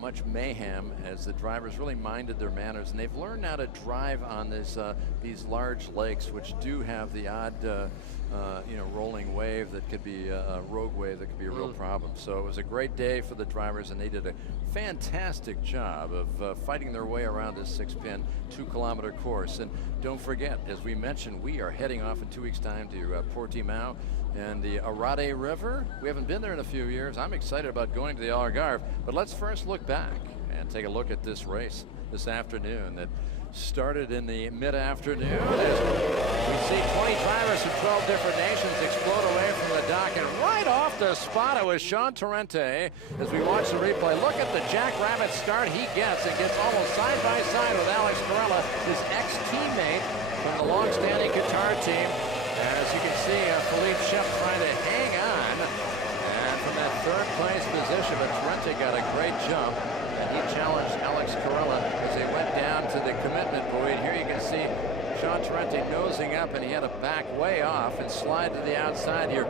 much mayhem, as the drivers really minded their manners, and they've learned how to drive on these large lakes, which do have the odd rolling wave that could be a rogue wave that could be a real problem. So it was a great day for the drivers, and they did a fantastic job of fighting their way around this 6-pin 2-kilometer course. And don't forget, as we mentioned, we are heading off in 2 weeks' time to Portimao and the Arade River. We haven't been there in a few years. I'm excited about going to the Algarve, but let's first look back and take a look at this race this afternoon that started in the mid-afternoon. As we see 20 drivers from 12 different nations explode away from the dock, and right off the spot it was Sean Torrente. As we watch the replay, look at the jackrabbit start he gets, and gets almost side by side with Alex Corolla, his ex-teammate from the long-standing Qatar team. As you can see, Philippe Shap trying to hang on. And from that third place position, but Trente got a great jump, and he challenged Alex Corolla as they went down to the commitment buoy. And here you can see Sean Trente nosing up, and he had to back way off and slide to the outside. You're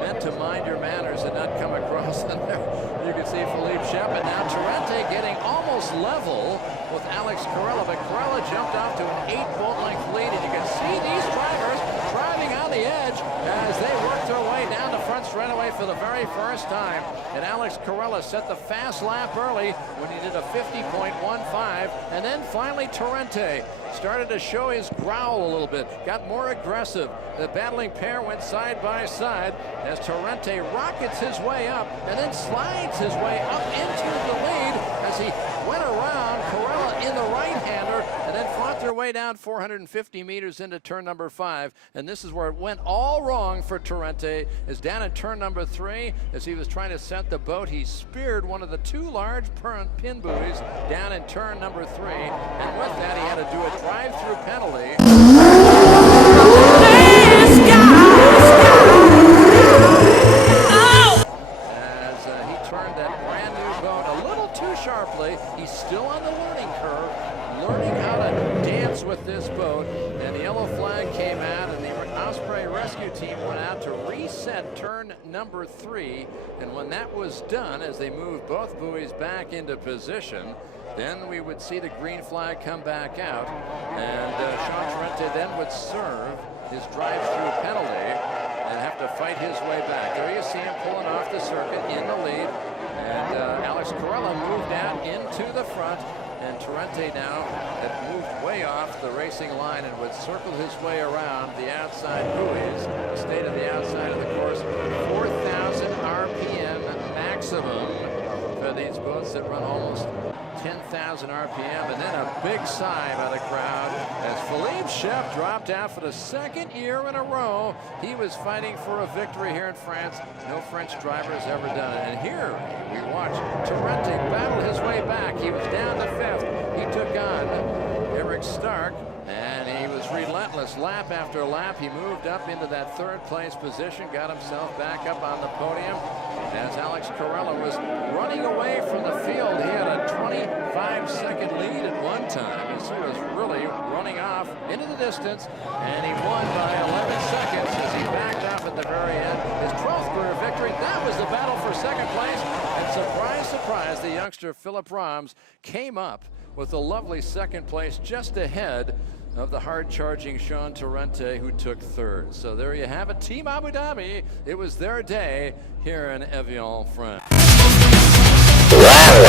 meant to mind your manners and not come across. And there you can see Philippe Shap, and now Trente getting almost level with Alex Corolla, but Corolla jumped off to an 8-boat length lead, and you can see these drivers driving on the edge as they work their way down the front straightaway for the very first time. And Alex Corolla set the fast lap early when he did a 50.15, and then finally Trente started to show his growl a little bit, got more aggressive. The battling pair went side by side as Trente rockets his way up and then slides his way up into the lead as he went around Corolla in the right-hander and then fought their way down 450 meters into turn number 5. And this is where it went all wrong for Trente, is down in turn number 3 as he was trying to set the boat. He speared one of the 2 large pin buoys down in turn number 3, and with that he had to do a drive-through penalty. As he turned that brand new boat a little too sharply. He's still on the learning curve, learning how to dance with this boat, and the yellow flag came out, and the Osprey rescue team went out to reset turn number 3, and when that was done, as they moved both buoys back into position, then we would see the green flag come back out, and Sean Trente then would serve his drive-through penalty and have to fight his way back. There you see him pulling off the circuit in the lead, and Alex Corolla moved out into the front, and Trente now had moved way off the racing line and would circle his way around the outside buoys, stayed on the outside of the course. 4,000 RPM maximum for these boats that run almost 10,000 RPM, and then a big sigh by the crowd as Philippe Shap dropped out for the 2nd year in a row. He was fighting for a victory here in France. No French driver has ever done it. And here we watch Trente battle his way back. He was down to 5th. He took on Eric Stark, and he was relentless lap after lap. He moved up into that 3rd place position, got himself back up on the podium. As Alex Corolla was running away from the field, he had a 25-second lead at one time. He was really running off into the distance, and he won by 11 seconds as he backed off at the very end. His 12th career victory. That was the battle for 2nd place, and surprise, surprise, the youngster Philippe Rams came up with a lovely 2nd place just ahead of the hard-charging Sean Trente, who took 3rd. So there you have it, Team Abu Dhabi. It was their day here in EVIAN, France. Wow.